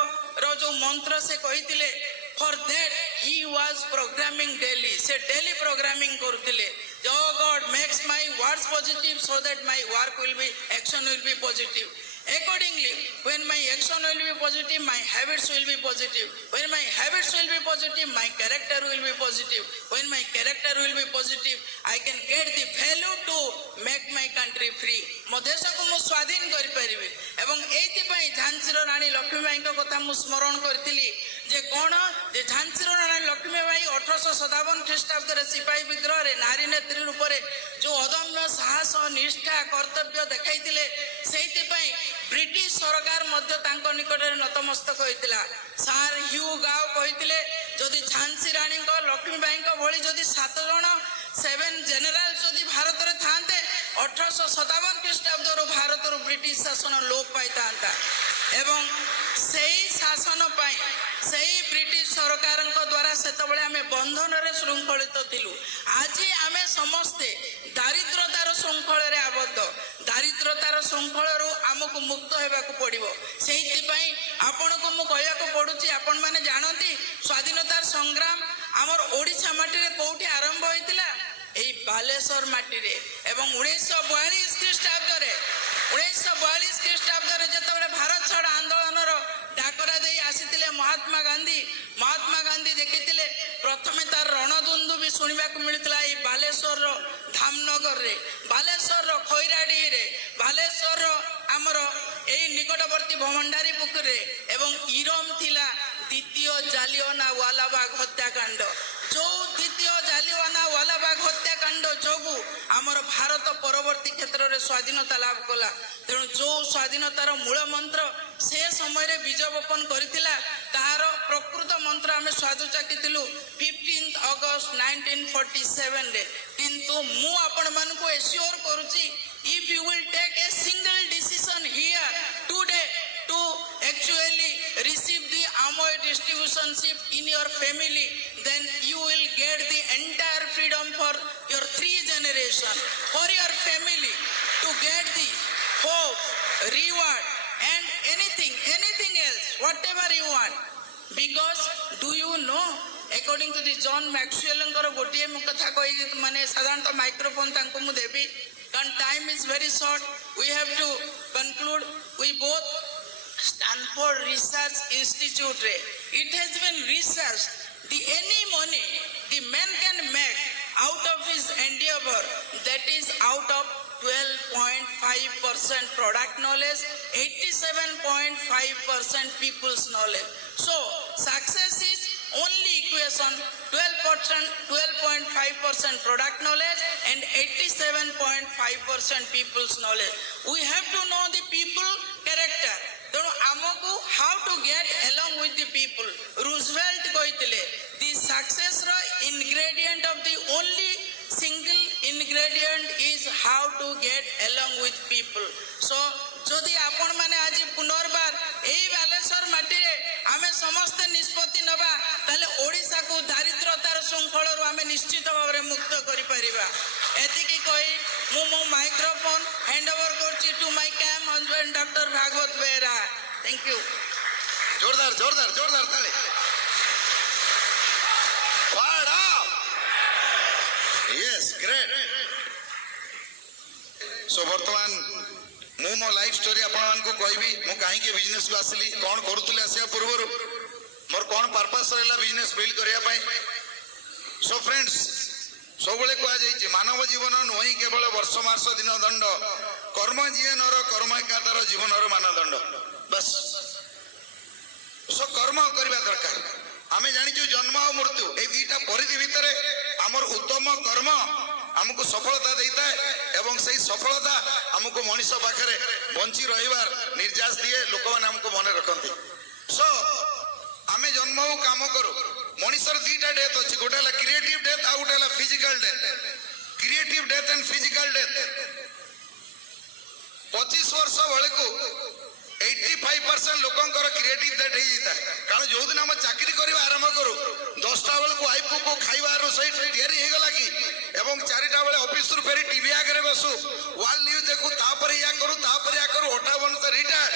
रो जो मंत्र से कहितिले for that he was programming daily से daily programming करतिले oh God makes my words positive so that my work will be action will be positive. Accordingly, when my action will be positive, my habits will be positive. When my habits will be positive, my character will be positive. When my character will be positive, I can get the value to make my country free. ମୋ ଦେଶକୁ ମୁଁ ସ୍ୱାଧୀନ କରିପାରିବି ଏବଂ ଏଇଥିପାଇଁ ଝାନ୍ସୀର ରାଣୀ ଲକ୍ଷ୍ମୀବାଈଙ୍କ କଥା ମୁଁ ସ୍ମରଣ କରିଥିଲି ଯେ କ'ଣ ଯେ ଝାନ୍ସୀର ରାଣୀ ଲକ୍ଷ୍ମୀବାଈ 1857 ଖ୍ରୀଷ୍ଟାବ୍ଦରେ ସିପାହୀ ବିଦ୍ରୋହରେ ନାରୀ ନେତ୍ରୀ ରୂପରେ ଯେଉଁ ଅଦମ୍ୟ ସାହସ ନିଷ୍ଠା କର୍ତ୍ତବ୍ୟ ଦେଖାଇଥିଲେ ସେଇଥିପାଇଁ ବ୍ରିଟିଶ ସରକାର ମଧ୍ୟ ତାଙ୍କ ନିକଟରେ ନତମସ୍ତକ ହୋଇଥିଲା। ସାର୍ ହ୍ୟୁ ଗାଓ କହିଥିଲେ ଯଦି ଝାନ୍ସୀ ରାଣୀଙ୍କ ଲକ୍ଷ୍ମୀବାଈଙ୍କ ଭଳି ଯଦି 7 ଜଣ 7 ଜେନେରାଲ ଯଦି ଭାରତରେ ଥାନ୍ତେ 1857 ଖ୍ରୀଷ୍ଟାବ୍ଦରୁ ଭାରତରୁ ବ୍ରିଟିଶ ଶାସନ ଲୋପ ପାଇଥାନ୍ତା ଏବଂ ସେହି ଶାସନ ପାଇଁ ସେହି ବ୍ରିଟିଶ ସରକାରଙ୍କ ଦ୍ୱାରା ସେତେବେଳେ ଆମେ ବନ୍ଧନରେ ଶୃଙ୍ଖଳିତ ଥିଲୁ। ଆଜି ଆମେ ସମସ୍ତେ ଦାରିଦ୍ରତାର ଶୃଙ୍ଖଳରେ ଆବଦ୍ଧ। ଦାରିଦ୍ରତାର ଶୃଙ୍ଖଳରୁ ଆମକୁ ମୁକ୍ତ ହେବାକୁ ପଡ଼ିବ। ସେଇଥିପାଇଁ ଆପଣଙ୍କୁ ମୁଁ କହିବାକୁ ପଡ଼ୁଛି ଆପଣମାନେ ଜାଣନ୍ତି ସ୍ୱାଧୀନତାର ସଂଗ୍ରାମ ଆମର ଓଡ଼ିଶା ମାଟିରେ କୋଉଠି ଆରମ୍ଭ ହୋଇଥିଲା এই ବାଲେଶ୍ୱର ମାଟିରେ ଏବଂ 1942 ଖ୍ରୀଷ୍ଟାବ୍ଦରେ ଯେତେବେଳେ ଭାରତ ଛାଡ଼ ଆନ୍ଦୋଳନର ଡାକରା ଦେଇ ଆସିଥିଲେ ମହାତ୍ମା ଗାନ୍ଧୀ ଦେଖିଥିଲେ ପ୍ରଥମେ ତାର ରଣଦୁନ୍ଦୁବି ଶୁଣିବାକୁ ମିଳିଥିଲା ଏଇ ବାଲେଶ୍ୱରର ଧାମନଗରରେ ବାଲେଶ୍ୱରର ଖଇରାଡିରେ ବାଲେଶ୍ୱରର ଆମର ଏଇ ନିକଟବର୍ତ୍ତୀ ଭମଣ୍ଡାରୀ ପୋଖରୀରେ ଏବଂ ଇରମ୍ ଥିଲା ଦ୍ୱିତୀୟ ଜାଲିଆନାୱାଲାବାଗ ହତ୍ୟାକାଣ୍ଡ ଯେଉଁ ଦ୍ୱିତୀୟ ଜାଲିଆନାୱାଲାବାଗ ହତ୍ୟାକାଣ୍ଡ ଯୋଗୁଁ ଆମର ଭାରତ ପରବର୍ତ୍ତୀ କ୍ଷେତ୍ରରେ ସ୍ୱାଧୀନତା ଲାଭ କଲା। ତେଣୁ ଯେଉଁ ସ୍ୱାଧୀନତାର ମୂଳ ମନ୍ତ୍ର ସେ ସମୟରେ ବୀଜ ବପନ କରିଥିଲା ତାହାର ପ୍ରକୃତ ମନ୍ତ୍ର ଆମେ ସ୍ୱାଦୁ ଚାଖିଥିଲୁ 15 ଅଗଷ୍ଟ 1947ରେ। କିନ୍ତୁ ମୁଁ ଆପଣମାନଙ୍କୁ ଏସିଓର କରୁଛି if you will take a single decision here today to actually receive the Amoy distributionship in your family, then you will get the entire freedom for your 3 generations, for your family to get the hope, reward and anything else, whatever you want. Because do you know, according to the John Maxwell गोटे मु कथा कही माने साधारणतः माइक्रोफोन तांको मु देबी कारण time is very short, we have to conclude. We both Stanford Research Institute रे it has been researched the any money the man can make out of his endeavor, that is out of 12.5% product knowledge, 87.5% people's knowledge. So success is only equation 12.5% product knowledge and 87.5% people's knowledge. We have to know the people character. ତେଣୁ ଆମକୁ how to get along with the people. Roosevelt କହିଥିଲେ the success ର ingredient of the only single ingredient is how to get along with people. So ଯଦି ଆପଣ ମାନେ ଆଜି ପୁନର୍ବାର ଏହି ବାଲେଶ୍ୱର ମାଟିରେ ଆମେ ସମସ୍ତେ ନିଷ୍ପତ୍ତି ନେବା ତାହେଲେ ଓଡ଼ିଶାକୁ ଦାରିଦ୍ରତାର ଶୃଙ୍ଖଳରୁ ଆମେ ନିଶ୍ଚିତ ଭାବରେ ମୁକ୍ତ କରିପାରିବା। ଏତିକି କହି ମୁଁ ମୋ ମାଇକ୍ରୋଫୋନ ହ୍ୟାଣ୍ଡ ଓଭର କରୁଛି to my camp husband doctor Bhagabat Behera. Thank you. जोरदार ताली। Fired up. Yes, great. So वर्तमान मु मो लाइफ स्टोरी आपण को कहबी मु काहे के बिजनेस को आसली कोन करूतले आसिया पूर्वरु मोर कोन पर्पस रहला बिजनेस बिल्ड करिया पई। सो फ्रेंड्स सबले कह जाई मानव जीवन नोई केवल वर्ष मास दिन दंड कर्म जीवनर कर्म एकातर जीवनर मानदंड बस। सो कर्म करबा दरकार। आमे जानि जो जन्म और मृत्यु ए दुईटा परिधि भितर आमर उत्तम कर्म हमको सफलता देता है एवं सही सफलता हमको मनीष पाखे बंची रहिबार निर्यास दिए लोक मैंने हमको मन रखते। सो आमे जन्म हो काम करू मनीषर दुईटा डेथ अच्छे गोटे क्रिएटिव डेथ आ गोटे physical death. Creative death and physical death 25 वर्ष बेलू 85% लोक गेट इट हो जाता है कारण जो दिन आम चाकरी करवा आरंभ करूँ 10टा बेलू वाइफ को खाଇବା रोषई तैयारी होगला कि एवं 4टा बेले ऑफिस रु फेरी टीवी आगे बसु वाल न्यूज देखू या करू 8 वर्ष रिटायर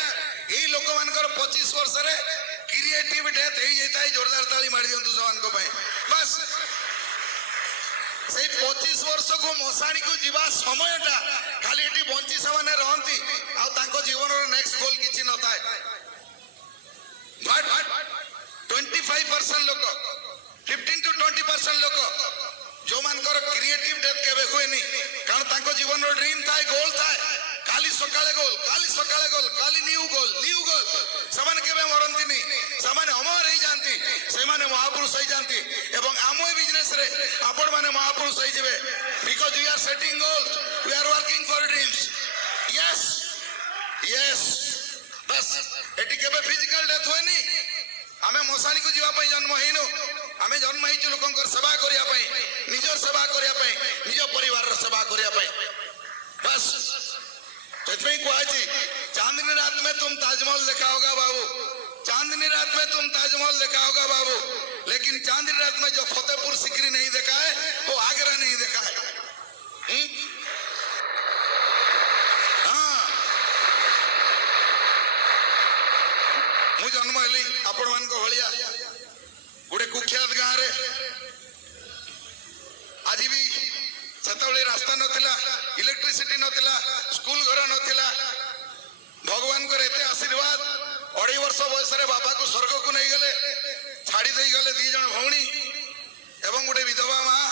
यही लोक मानकर 25 वर्ष रे क्रिएटिव डेथ हो जाता है जोरदार ताली मार दिंतु से बस से 25 वर्ष को मशाणी को जीवा समयटा खाली एटी बंची से रहती जीवन नेक्स्ट गोल किसी न था बट 25% लोक 15 to 20% लोक जो मानकर क्रिएटिव डेथ केबे हुएनी कारण जीवन ड्रीम थाए गोल थाए काली सकाळे गोल काली न्यू गोल समान केबे मरंतीनी समान अमर हो जाती से माने महापुरुष हो जाती एवं आम बिजनेस रे आपण माने महापुरुष हो जिवे because we are setting goals we are working for dreams yes बस एटी केबे फिजिकल डेथ होएनी आमे मशाणी को जीवा पई जन्म हेनु आमे जन्म हेचु लोकंकर सेवा करिया पई निजर सेवा करिया पई निज परिवार रो सेवा करिया पई बस ସେଥିପାଇଁ କୁହାଯାଇଛି चांदनी रात में तुम ताजमहल देखा होगा बाबू चांदनी रात में तुम ताजमहल देखा होगा बाबू लेकिन चांदनी रात में जो फतेहपुर सिकरी नहीं देखा है वो आगरा नहीं देखा है हाँ मु जन्म हेली आपण मान भलिया गोटे कुख्यात गाँव रे आज भी सेतबेले रास्ता नथिला इलेक्ट्रिसिटी नथिला स्कूल घर नथिला भगवान को एते आशीर्वाद 2.5 वर्ष बयस रे बाबा को स्वर्ग को नहीं गले छाड़ी दे गले 2 जन भौणी एवं गोटे विधवा माँ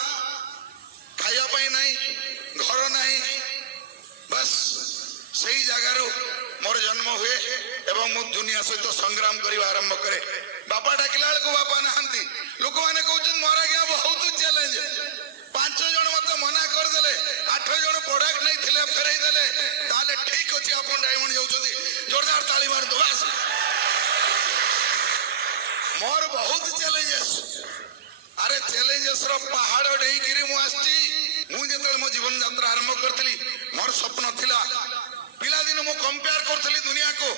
खाइबा पई नहीं घर नहीं बस सही जगार मोर जन्म हुए एवं मु दुनिया सहित संग्राम करने आरंभ करे बापा डाकिला को बापा नहांती लोक माने कहउछन मोर आज्ञा बहुत चैलेंज 5 जन मत मना करदे 8 जन प्रोडक्ट नहीं थिले फेरई देले ताले ठीक अछि अपन डायमंड जाउछथि जोरदार ताली मार दो बस मोर बहुत चैलेंजेस अरे चैलेंजेस रो पहाड़ डेई गिरी मु आस्ती मु जेतल मो जीवन यात्रा आरंभ करतली मोर स्वप्न थिला पिला दिन मु कंपेयर करतली दुनिया को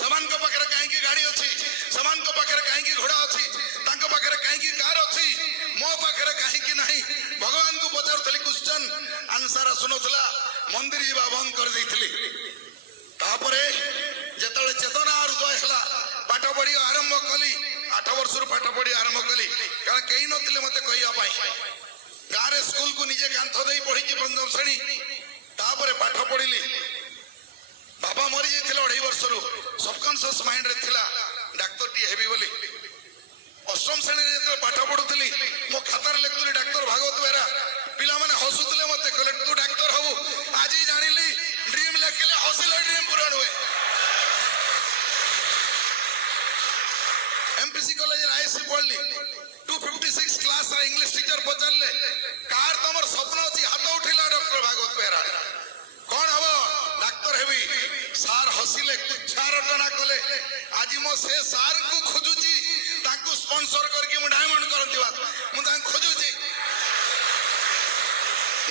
समान को पाखरे काहे की गाड़ी अछि समान को पाखरे काहे की घोड़ा अछि तांको पाखरे काहे की कार अछि मो पाखरे काहे की नहीं भगवान को पचारतली क्वेश्चन आंसर सुनथला मंदिर जीवा बंद कर देइथली तापरे जेतले चेतना हृदय हला पाठ पढ़ी आरंभ कली 8 वर्ष रु पाठ पढ़ी आरंभ कली कारण केही नथिले मते कहिया पाई गारे स्कूल को निजे कांथ देई पढ़ी कि पंचम श्रेणी तापरे पाठ पढ़िली बाबा मरी जाइथिला 2.5 वर्ष रु सबकॉन्शियस माइंड रे थिला डॉक्टर टी हेबी बोली अष्टम श्रेणी रे पाठ पढुथली मो खातार लेखुली डॉक्टर भागवत बेरा पिला माने हसुतले मते कहले तू डॉक्टर हबु आज ही जानिली ड्रीम लेखले हसिले ड्रीम पूर्ण हुए एमपीसी कॉलेज रे आईएससी पढ़ली 256 क्लास रे इंग्लिश टीचर पचारले कार तमर स्वप्न अछि हाथ उठिला डॉक्टर भागवत बेरा कौन हबो डॉक्टर हेबी सार हसिले कुछार टना कले आज मो से सार को खोजुची ताकू स्पॉन्सर करके मु डायमंड करंती बात मु तां खोजुची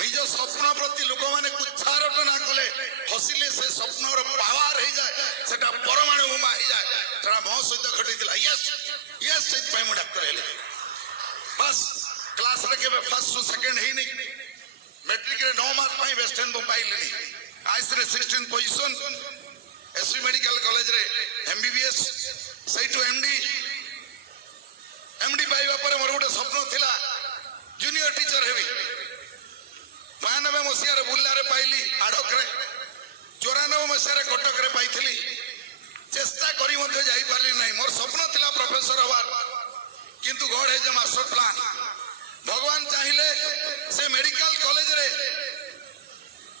निज स्वप्न प्रति लोक माने कुछार टना कले हसिले से स्वप्न रो पावर हे जाय सेटा परमाणु बोमा हे जाय तरा मो सहित घटितला यस से पय मु डॉक्टर हेले बस क्लास रे के फर्स्ट टू सेकंड ही नहीं मैट्रिक रे 9 मार्क पाई वेस्टर्न को पाइलेनी आइस रे 16 पोजीशन एसवी मेडिकल कॉलेज रे एमबीबीएस सही टू एमडी पाइबा पर मोर गोटे स्वप्न थिला जूनियर टीचर हेबी 92 मसिया रे बुल्ला रे पाइली आडक रे 94 मसिया रे कटक रे पाइथिली चेष्टा करी मध्ये जाई पाली नहीं मोर स्वप्न थिला प्रोफेसर हवार किंतु God has a master plan भगवान चाहिले से मेडिकल कॉलेज रे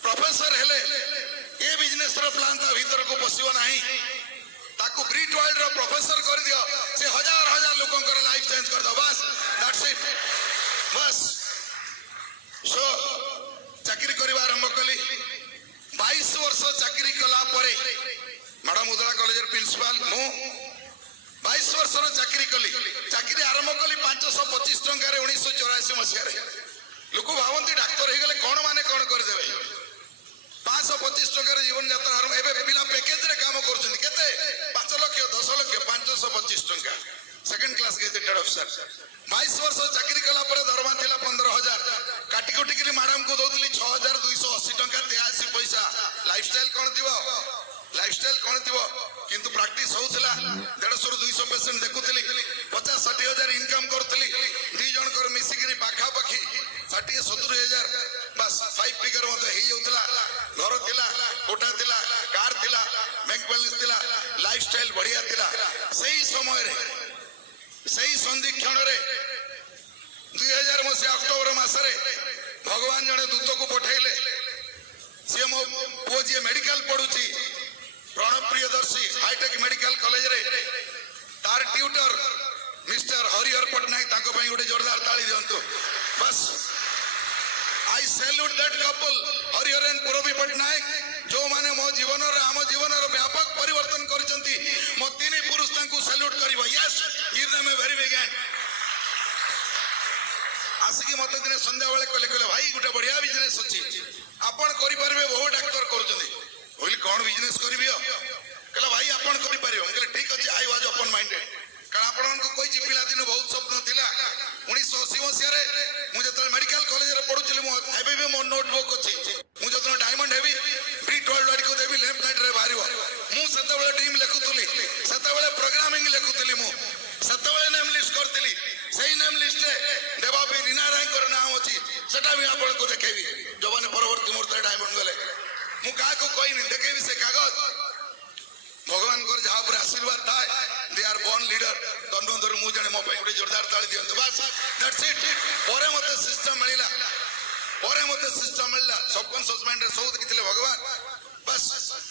प्रोफेसर हेले ए बिजनेस रो प्लान ता भीतर को पसिबो नाही ताकू ब्रीट वर्ल्ड रो प्रोफेसर कर दियो से हजार हजार लोगों कर लाइफ चेंज कर दो बस दैट्स इट बस सो चाकरी करबा आरंभ कली 22 वर्ष चाकरी कला परे मैडम उदला कॉलेज रे प्रिंसिपल मु 22 वर्ष रो चाकरी कली चाकरी आरंभ कली 525 टंका रे 1984 मसिया रे लोक भावंती डॉक्टर हे गले कोन माने कोन कर देबे 525 टंका रे जीवन यात्रा आरंभ एबे पिला पैकेज रे काम करछन केते 5 लाख 10 लाख 500 1725 टंका सेकंड क्लास गेजेटेड ऑफिसर 22 वर्ष चाकरी कला पर दरमा थिला 15,000 काटी कोटी मैडम को दउतली 6,280 टंका 83 पैसा लाइफस्टाइल कोन दिबो किंतु प्रैक्टिस होउतला 150 200 पेशेंट देखुतली 50-60 हजार इनकम करतली दी जण कर मिसिकरी पाखा पाखी 60-70 हजार बस 5 फिगर मत हे जाउतला घर थिला कोठा थिला कार थिला बैंक बैलेंस थिला लाइफस्टाइल बढ़िया थिला सही समय रे सही संधिक्षण रे 2000 मसीहा अक्टोबर मासरे भगवान जने दूत को पठेले सी मो पुओ जी मेडिकल पढुची Pranab Priyadarshi hitech medical college रे तार ट्यूटर मिस्टर हरिहर पटनायक ताको पई गोटे जोरदार ताली दियंतु बस आई salute that couple Harihar and पुरबी पटनायक जो माने मो जीवन रे आम जीवन रे व्यापक परिवर्तन करिसंती मो तीन पुरुष तांको सैल्यूट करिवो yes give them a very big hand आसिकी मते दिने संध्या बेले कहले भाई गोटे बढ़िया बिजनेस अछि आपण करि परबे बहुत डाक्टर करछंती बोली कौन बिजनेस करिबि कहला भाई आपण करि परियो हम कहले ठीक अछि आई वाज ओपन माइंडेड कारण आपण को कोइ पिला दिन बहुत स्वप्न थिला 1980 मसिया रे मु जत मेडिकल कॉलेज रे पढुछली मु एबे भी मोर नोटबुक अछि मु जत डायमंड हेबी प्री 12 लड़की को देबी लेफ्ट राइट रे बाहरियो मु सते बेले टीम लेखुतली सते बेले प्रोग्रामिंग लेखुतली मु सते बेले नेम लिस्ट करतली सही नेम लिस्ट रे देवापी रीना राय कर नाम अछि सेटा भी आपण को देखेबी जो माने परवर्ती मुहूर्त डायमंड गले मु का को कोई नहीं देखेबी से कागज भगवान को जहां पर आशीर्वाद थाए दे आर बोर्न लीडर धनबंधर मु जने मो पे गोटे जोरदार ताली दियंतु बस दैट्स इट परे मते सिस्टम मिलिला सबकॉन्शियस माइंड रे सब देखिले भगवान बस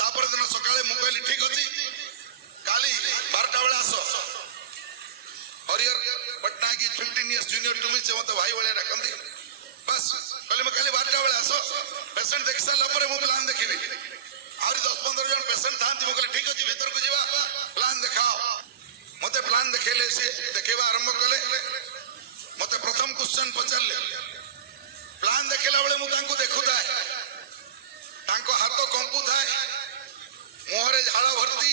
तापर दिन सकाळे मु कहली ठीक अछि काली 12टा बेला आसो हरिहर पटना की 15 इयर्स जूनियर टू मी से मते भाई वाले रखंदी बस कहले मैं काली 12टा बेला आसो पेशेंट देख साला परे मु प्लान देखिबी आउरी 10-15 जन पेशेंट थांती मु कहले ठीक अछि भीतर को जीवा प्लान देखाओ मते प्लान देखेले से देखेबा आरंभ कले मते प्रथम क्वेश्चन पचारले प्लान देखेला बेले मु तांको देखुता तांको हाथ कंपु थाए मुहरे झाड़ भर्ती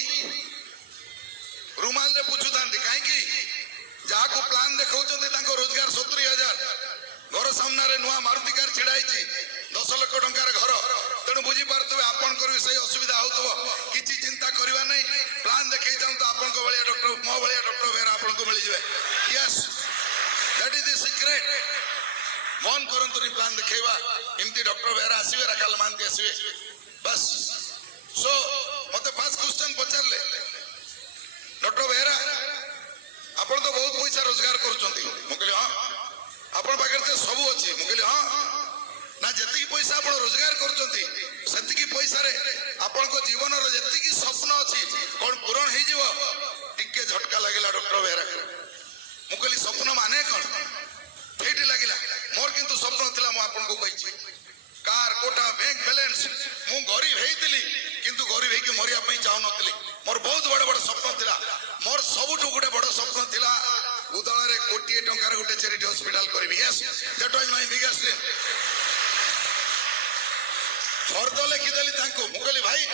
रुमाल रे पूछुतांती काहे की जहा को प्लान देखौचंती तांको रोजगार 70,000 घर सामने रे नुआ मारुति कार छिड़ाइची 10 लाख टंकार घर तेणु बुझी पारतबे आपन करबी सही असुविधा होतबो किछि चिंता करबा नै प्लान देखै जाऊ तो आपन को बलिया डॉक्टर मो बलिया डॉक्टर वेर आपन को मिल जबे yes that is the secret मन करंतुनी प्लान देखैबा इमती डॉक्टर वेर आसीबे रकाल मान के आसीबे बस सो मते फर्स्ट क्वेश्चन पचारले डॉक्टर वेरा आपन तो बहुत पैसा रोजगार करूचंती मु कहली हां आपन पाकर ते सब अछि मु कहली हां ना जति पैसा आपण रोजगार करचंती सेति पैसा रे आपण को जीवन रो जति की स्वप्न अछि कोन पूर्ण हे जीवो टिके झटका लागिला डॉक्टर बेरा मु कहली स्वप्न माने कोन फेट लागिला मोर किंतु स्वप्न थिला मु आपण को कहिछि कार कोटा बैंक बैलेंस मु गरीब हेइतिली किंतु गरीब हे के मरिया पई चाहू नथली मोर बहुत बड़ बड़ स्वप्न थिला मोर सबुठु गुटे बड़ स्वप्न थिला उदळ रे कोटी टंकार गुटे चैरिटी हॉस्पिटल करबी yes that was my biggest dream फर्द लिखिदेली तांको मु कहली भाई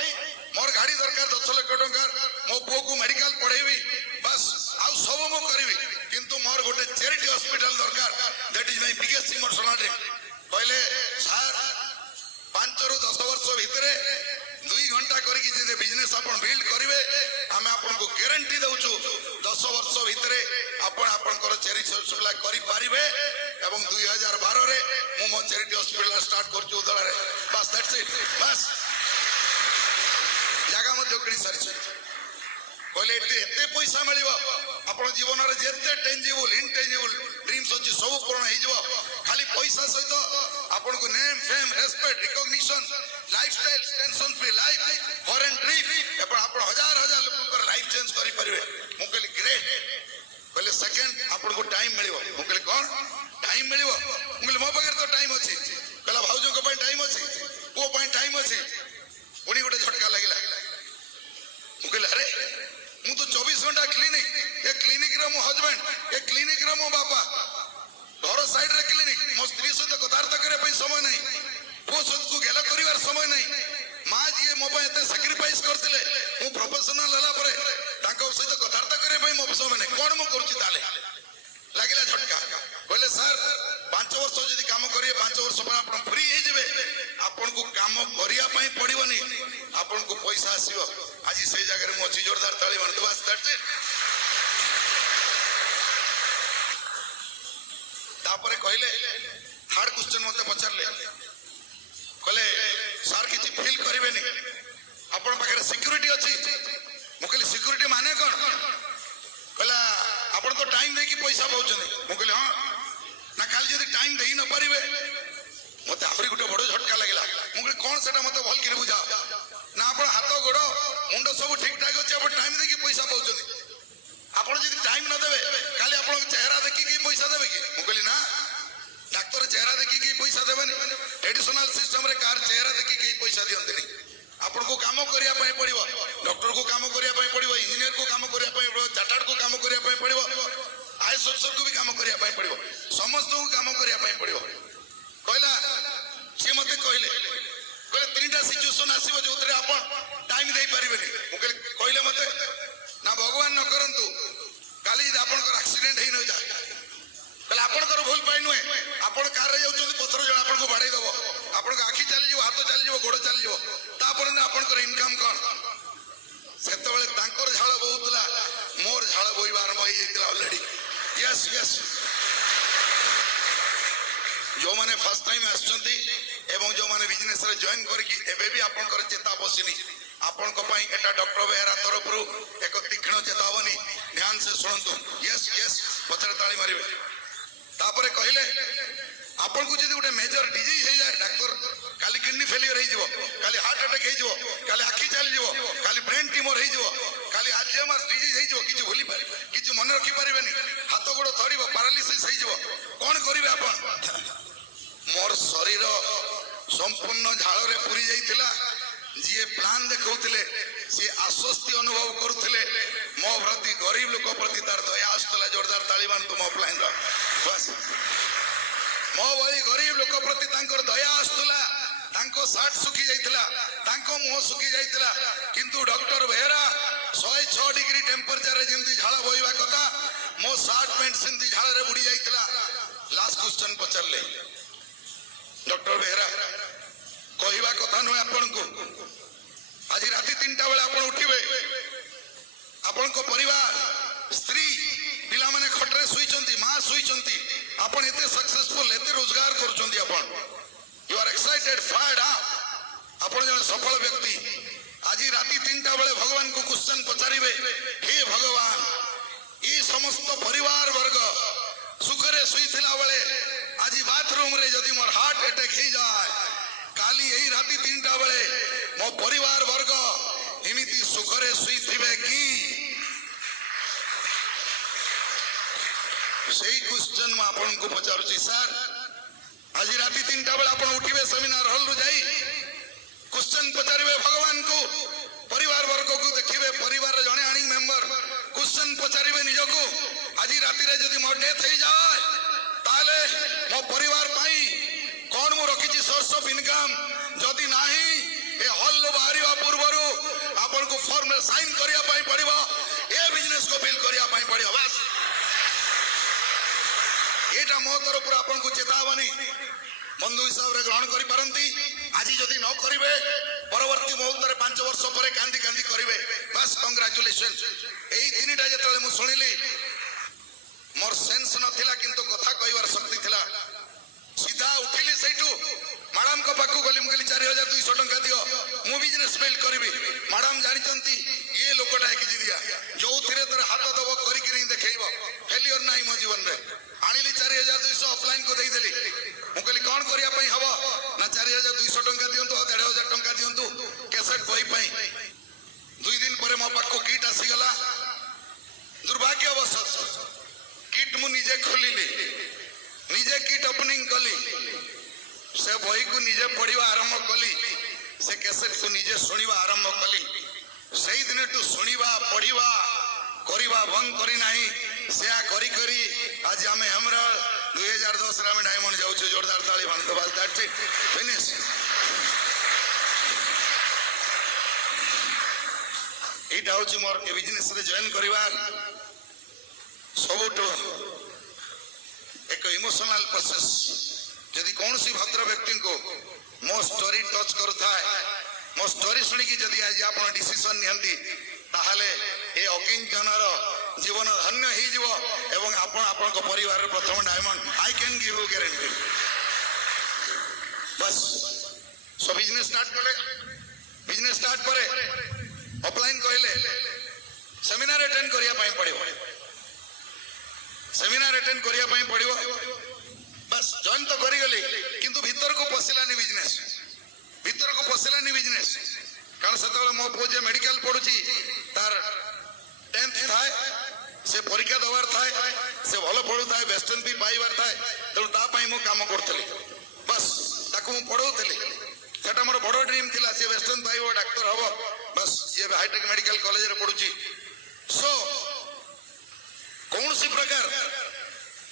मोर गाड़ी दरकार 10 लाख टंकार मो पुओ को मेडिकल पढ़ेबी बस आउ सब मो करबी किंतु मोर गोटे चैरिटी हॉस्पिटल दरकार that is my biggest emotional dream कहले सर 5 ରୁ 10 वर्ष भितरे 2 घंटा करिकि जे बिजनेस आपण बिल्ड करिवे हमें आपण को गारंटी दउछु 10 वर्ष भितरे आपण आपनकर चैरिटी हॉस्पिटल करि पारिबे एवं 2012 रे मु मो चैरिटी हॉस्पिटल स्टार्ट करछु उदळ रे बस दैट्स इट बस जागा मध्ये किनि सारिछु कहले एते पैसा मिलिबो आपण जीवन रे जेते टेंजिबल इनटेंजिबल ड्रीम्स अछि सब पूर्ण हे जबो खाली पैसा सहित आपण को name fame respect recognition lifestyle tension free life foreign trip आपण आपण हजार हजार लोक कर लाइफ चेंज करि परिबे मु कहली ग्रेट कहले सेकंड आपण को टाइम मिलिबो मु कहली कोन टाइम मिलिबो मु कहली मो पाकर तो टाइम अछि कहला भाउजो को पय टाइम अछि को पय टाइम अछि उनी गोटे झटका लागिला मु कहली अरे मु तो 24 घंटा क्लिनिक ए क्लिनिक रे मो हस्बैंड ए क्लिनिक रे मो बापा घर साइड रे क्लिनिक मो स्त्री सहित कथार्थ करे पई समय नहीं पुओ सहित को गेला करिवार समय नहीं मां जी मो पय एते सैक्रिफाइस करथिले मु प्रोफेशनल हला परे ताको सहित कथार्थ करे ପାଇଁ ମୋ ମାନେ କଣ ମୁଁ କରୁଛି ତାହେଲେ ଲାଗିଲା ଝଟକା କହିଲେ ସାର୍ 5 ବର୍ଷ ଯଦି କାମ କରିବେ 5 ବର୍ଷ ପରେ ଆପଣ ଫ୍ରି ହେଇଯିବେ ଆପଣଙ୍କୁ କାମ କରିବା ପାଇଁ ପଡିବନି ଆପଣଙ୍କୁ ପଇସା ଆସିବ ଆଜି ସେଇ ଜାଗାରେ ମୁଁ ଅଛି ଜୋରଦାର ତାଳି ମାରନ୍ତୁ ବାସ୍ ଦ୍ୟାଟ୍ସ ଇଟ୍ ତାପରେ କହିଲେ ଥାର୍ଡ କ୍ୱେଶ୍ଚନ ମତେ ପଚାରିଲେ କହିଲେ ସାର୍ କିଛି ଫିଲ୍ କରିବେନି ଆପଣ ପାଖରେ ସିକ୍ୟୁରିଟି ଅଛି ମୁଁ କହିଲି ସିକ୍ୟୁରିଟି ମାନେ କଣ କହିଲା ଆପଣ ତ ଟାଇମ ଦେଇକି ପଇସା ପାଉଛନ୍ତି ମୁଁ କହିଲି ହଁ ନା ଖାଲି ଯଦି ଟାଇମ ଦେଇ ନ ପାରିବେ ମତେ ଆହୁରି ଗୋଟେ ବଡ ଝଟକା ଲାଗିଲା ମୁଁ କହିଲି କଣ ସେଟା ମତେ ଭଲ କରି ବୁଝାଅ ନା ଆପଣ ହାତ ଗୋଡ ମୁଣ୍ଡ ସବୁ ଠିକ ଠାକ ଅଛି ଆପଣ ଟାଇମ ଦେଇକି ପଇସା ପାଉଛନ୍ତି ଆପଣ ଯଦି ଟାଇମ ନ ଦେବେ କାଲି ଆପଣଙ୍କ ଚେହେରା ଦେଖିକି ପଇସା ଦେବେ କି ମୁଁ କହିଲି ନା ଡାକ୍ତର ଚେହେରା ଦେଖିକି ପଇସା ଦେବେନି ଟ୍ରେଡିସନାଲ ସିଷ୍ଟମରେ କାହାର ଚେହେରା ଦେଖିକି ପଇସା ଦିଅନ୍ତିନି ଆପଣଙ୍କୁ କାମ କରିବା ପାଇଁ ପଡିବ ଡକ୍ଟରକୁ କାମ କରିବା ପାଇଁ ପଡିବ ଇଞ୍ଜିନିୟରକୁ କାମ କରିବା ପାଇଁ ପଡିବ ଚାର୍ଟାର୍ଡକୁ କାମ କରିବା ପାଇଁ ପଡିବ ଆଇଏଏସ୍ ଅଫିସରକୁ ବି କାମ କରିବା ପାଇଁ ପଡିବ ସମସ୍ତଙ୍କୁ କାମ କରିବା ପାଇଁ ପଡିବ କହିଲା ସିଏ ମତେ କହିଲେ 3ଟା ସିଚୁଏସନ ଆସିବ ଯୋଉଥିରେ ଆପଣ ଟାଇମ ଦେଇପାରିବେନି ମୁଁ କହିଲେ ମତେ ନା ଭଗବାନ ନ କରନ୍ତୁ କାଲି ଯଦି ଆପଣଙ୍କର ଆକ୍ସିଡେଣ୍ଟ ହେଇ ନ ଯାଏ ତାହେଲେ ଆପଣଙ୍କର ଭୁଲ ପାଇଁ ନୁହେଁ ଆପଣ କାରରେ ଯାଉଛନ୍ତି ପଥର ଜଣ ଆପଣଙ୍କୁ ବାଡେଇ ଦବ ଆପଣଙ୍କ ଆଖି ଚାଲିଯିବ ହାତ ଚାଲିଯିବ ଗୋଡ ଚାଲିଯିବ ତାପରେ ନା ଆପଣଙ୍କର ଇନକମ କଣ ସେତେବେଳେ ତାଙ୍କର ଝାଳ ବହୁଥିଲା ମୋର ଝାଳ ବୋହିବା ଆରମ୍ଭ ହେଇଯାଇଥିଲା ଅଲରେଡି ୟେସ୍ ୟେସ୍ ଯୋଉମାନେ ଫାର୍ଷ୍ଟ ଟାଇମ ଆସିଛନ୍ତି ଏବଂ ଯୋଉମାନେ ବିଜନେସ ରେ ଜଏନ କରିକି ଏବେ ବି ଆପଣଙ୍କର ଚେତା ବସିନି ଆପଣଙ୍କ ପାଇଁ ଏଟା ଡକ୍ଟର ବେହେରା ତରଫରୁ ଏକ ତୀକ୍ଷ୍ଣ ଚେତାବନୀ ଧ୍ୟାନ ସେ ଶୁଣନ୍ତୁ ୟେସ୍ ୟେସ୍ ପଛରେ ତାଳି ମାରିବେ ତାପରେ କହିଲେ ଆପଣଙ୍କୁ ଯଦି ଗୋଟେ ମେଜର ଡିଜିଜ ହେଇଯାଏ ଡାକ୍ତର କାଲି କିଡନୀ ଫେଲିୟର ହେଇଯିବ କାଲି ହାର୍ଟ ଆଟାକ ହେଇଯିବ କାଲି ଆଖି ଚାଲିଯିବ କାଲି ବ୍ରେନ ଟ୍ୟୁମର ହେଇଯିବ କାଲି ଆଲଜାଇମର ଡିଜିଜ ହେଇଯିବ କିଛି ଭୁଲି ପାରିବେ କିଛି ମନେ ରଖି ପାରିବେନି ହାତ ଗୋଡ ଥରିବ ପାରାଲିସିସ୍ ହେଇଯିବ କଣ କରିବେ ଆପଣ ମୋର ଶରୀର ସମ୍ପୂର୍ଣ୍ଣ ଝାଳରେ ପୁରି ଯାଇଥିଲା ଯିଏ ପ୍ଲାନ ଦେଖଉଥିଲେ ସିଏ ଆଶ୍ୱସ୍ତି ଅନୁଭବ କରୁଥିଲେ ମୋ ପ୍ରତି ଗରିବ ଲୋକ ପ୍ରତି ତାର ଦୟା ଆସୁଥିଲା ଜୋରଦାର ତାଳି ମାରନ୍ତୁ ମୋ ପ୍ଲାନର ବାସ୍ ମୋ ଭଳି ଗରିବ ଲୋକ ପ୍ରତି ତାଙ୍କର ଦୟା ଆସୁଥିଲା ତାଙ୍କ ସାର୍ଟ ଶୁଖି ଯାଇଥିଲା ତାଙ୍କ ମୁହଁ ଶୁଖି ଯାଇଥିଲା କିନ୍ତୁ ଡକ୍ଟର ବେହେରା 106 ଡିଗ୍ରୀ ଟେମ୍ପରେଚରରେ ଯେମିତି ଝାଳ ବୋହିବା କଥା ମୋ ସାର୍ଟ ପ୍ୟାଣ୍ଟ ସେମିତି ଝାଳରେ ବୁଡି ଯାଇଥିଲା ଲାଷ୍ଟ କ୍ୱେଶ୍ଚନ ପଚାରିଲେ ଡକ୍ଟର ବେହେରା କହିବା କଥା ନୁହେଁ ଆପଣଙ୍କୁ ଆଜି ରାତି 3ଟା ବେଳେ ଆପଣ ଉଠିବେ ଆପଣଙ୍କ ପରିବାର ସ୍ତ୍ରୀ ପିଲାମାନେ ଖଟରେ ଶୋଇଛନ୍ତି ମା ଶୋଇଛନ୍ତି ଆପଣ ଏତେ ସକ୍ସେସଫୁଲ ଏତେ ରୋଜଗାର କରୁଛନ୍ତି ଆପଣ you R excited fired up ଆପଣ ଜଣେ ସଫଳ ବ୍ୟକ୍ତି ଆଜି ରାତି 3ଟା ବେଳେ ଭଗବାନଙ୍କୁ କ୍ୱେଶ୍ଚନ ପଚାରିବେ ହେ ଭଗବାନ ଏ ସମସ୍ତ ପରିବାର ବର୍ଗ ସୁଖରେ ଶୋଇଥିଲା ବେଳେ ଆଜି ବାଥରୁମରେ ଯଦି ମୋର ହାର୍ଟ ଆଟାକ ହେଇଯାଏ କାଲି ଏଇ ରାତି 3ଟା ବେଳେ ମୋ ପରିବାର ବର୍ଗ ଏମିତି ସୁଖରେ ଶୋଇଥିବେ କି ସେଇ କ୍ୱେଶ୍ଚନ ମୁଁ ଆପଣଙ୍କୁ ପଚାରୁଛି ସାର୍ ଆଜି ରାତି 3ଟା ବେଳେ ଆପଣ ଉଠିବେ ସେମିନାର ହଲରୁ ଯାଇ କ୍ୱେଶ୍ଚନ ପଚାରିବେ ଭଗବାନଙ୍କୁ ପରିବାର ବର୍ଗକୁ ଦେଖିବେ ପରିବାରର ଜଣେ ଆଣି ମେମ୍ବର କ୍ୱେଶ୍ଚନ ପଚାରିବେ ନିଜକୁ ଆଜି ରାତିରେ ଯଦି ମୋ ଡେଥ୍ ହେଇଯାଏ ତାହେଲେ ମୋ ପରିବାର ପାଇଁ କଣ ମୁଁ ରଖିଛି ସୋର୍ସ ଅଫ ଇନକମ୍ ଯଦି ନାହିଁ ଏ ହଲ ବାହାରିବା ପୂର୍ବରୁ ଆପଣଙ୍କୁ ଫର୍ମରେ ସାଇନ୍ କରିବା ପାଇଁ ପଡିବ ଏ ବିଜନେସକୁ ବିଲ୍ କରିବା ପାଇଁ ପଡିବ ବାସ୍ ଏଇଟା ମୋ ତରଫରୁ ଆପଣଙ୍କୁ ଚେତାବନୀ ବନ୍ଧୁ ହିସାବରେ ଗ୍ରହଣ କରିପାରନ୍ତି ଆଜି ଯଦି ନ କରିବେ ପରବର୍ତ୍ତୀ ମୁହୂର୍ତ୍ତରେ 5 ବର୍ଷ ପରେ କାନ୍ଦି କାନ୍ଦି କରିବେ ବାସ୍ କଂଗ୍ରାଚୁଲେସନ ଏଇ 3ଟା ଯେତେବେଳେ ମୁଁ ଶୁଣିଲି ମୋର ସେନ୍ସ ନଥିଲା କିନ୍ତୁ କଥା କହିବାର ଶକ୍ତି ଥିଲା ସିଧା ଉଠିଲି ସେଇଠୁ ମ୍ୟାଡାମଙ୍କ ପାଖକୁ ଗଲି ମୁଁ କହିଲି 4200 ଟଙ୍କା ଦିଅ ମୁଁ ବିଜନେସ ବିଲ୍ଡ କରିବି ମ୍ୟାଡାମ ଜାଣିଛନ୍ତି ଇଏ ଲୋକଟା କିଛି ଦିଆ ଯୋଉଥିରେ ତାର ହାତ ଦବ କରିକି ଦେଖେଇବ ଫେଲିୟର ନାହିଁ ମୋ ଜୀବନରେ ଆଣିଲି 4200 ଅଫଲାଇନ କୁ ଦେଇଦେଲି ମୁଁ କହିଲି କଣ କରିବା ପାଇଁ ହବ ନା 4200 ଟଙ୍କା ଦିଅନ୍ତୁ ଆଉ 1500 ଟଙ୍କା ଦିଅନ୍ତୁ କ୍ୟାସେଟ ବହି ପାଇଁ 2 ଦିନ ପରେ ମୋ ପାଖକୁ କିଟ୍ ଆସିଗଲା ଦୁର୍ଭାଗ୍ୟବଶତ କିଟ୍ ମୁଁ ନିଜେ ଖୋଲିଲି ନିଜେ କିଟ୍ ଓପନିଂ କଲି ସେ ବହିକୁ ନିଜେ ପଢିବା ଆରମ୍ଭ କଲି ସେ କ୍ୟାସେଟକୁ ନିଜେ ଶୁଣିବା ଆରମ୍ଭ କଲି ସେଇ ଦିନଠୁ ଶୁଣିବା ପଢିବା କରିବା ବନ୍ଦ କରି ନାହିଁ ସେୟା କରି କରି ଆଜି ଆମେ ଆମର 2010 ରେ ଆମେ ଡାଇମଣ୍ଡ ଯାଉଛୁ ଜୋରଦାର ତାଳି ମାରନ୍ତୁ ବାସ୍ ଦ୍ୟାଟ୍ସ ଇଟ୍ ଫିନିଶ ଏଇଟା ହଉଛି ମୋର ବିଜନେସରେ ଜଏନ୍ କରିବାର ସବୁଠୁ ଏକ ଇମୋସନାଲ ପ୍ରୋସେସ ଯଦି କୌଣସି ଭଦ୍ର ବ୍ୟକ୍ତିଙ୍କୁ ମୋ ଷ୍ଟୋରି ଟଚ୍ କରୁଥାଏ, ମୋ ଷ୍ଟୋରି ଶୁଣିକି ଯଦି ଆଜି ଆପଣ ଡିସିସନ ନିଅନ୍ତି, ତାହେଲେ ଏ ଅକିଞ୍ଚନର ଜୀବନ ଧନ୍ୟ ହେଇଯିବ ଏବଂ ଆପଣ ଆପଣଙ୍କ ପରିବାରର ପ୍ରଥମ diamond. I can give you guarantee. ବସ୍ ସୋ ବିଜନେସ୍ ଷ୍ଟାର୍ଟ କଲେ, ବିଜନେସ୍ ଷ୍ଟାର୍ଟ ପରେ ଅଫଲାଇନ୍ କହିଲେ ସେମିନାର ଆଟେଣ୍ଡ କରିବା ପାଇଁ ପଡ଼ିବ, ସେମିନାର ଆଟେଣ୍ଡ କରିବା ପାଇଁ ପଡ଼ିବ। ବାସ୍ ଜଏନ୍ ତ କରିଗଲି, କିନ୍ତୁ ଭିତରକୁ ପଶିଲାନି ବିଜନେସ୍, ଭିତରକୁ ପଶିଲାନି ବିଜନେସ୍। କାରଣ ସେତେବେଳେ ମୋ ପୁଅ ଯେ ମେଡିକାଲ ପଢୁଛି, ତାର 10th ଥାଏ, ସେ ପରୀକ୍ଷା ଦେବାର ଥାଏ, ସେ ଭଲ ପଢୁଥାଏ, ବେଷ୍ଟନ ବି ପାଇବାର ଥାଏ, ତେଣୁ ତା ପାଇଁ ମୁଁ କାମ କରୁଥିଲି। ବାସ୍ ତାକୁ ମୁଁ ପଢଉଥିଲି, ସେଟା ମୋର ବଡ ଡ୍ରିମ୍ ଥିଲା, ସେ ବେଷ୍ଟନ ପାଇବ, ଡାକ୍ତର ହବ। ବାସ୍ ସିଏ ହାଇଟେକ୍ ମେଡିକାଲ କଲେଜରେ ପଢୁଛି। ସୋ କୌଣସି ପ୍ରକାର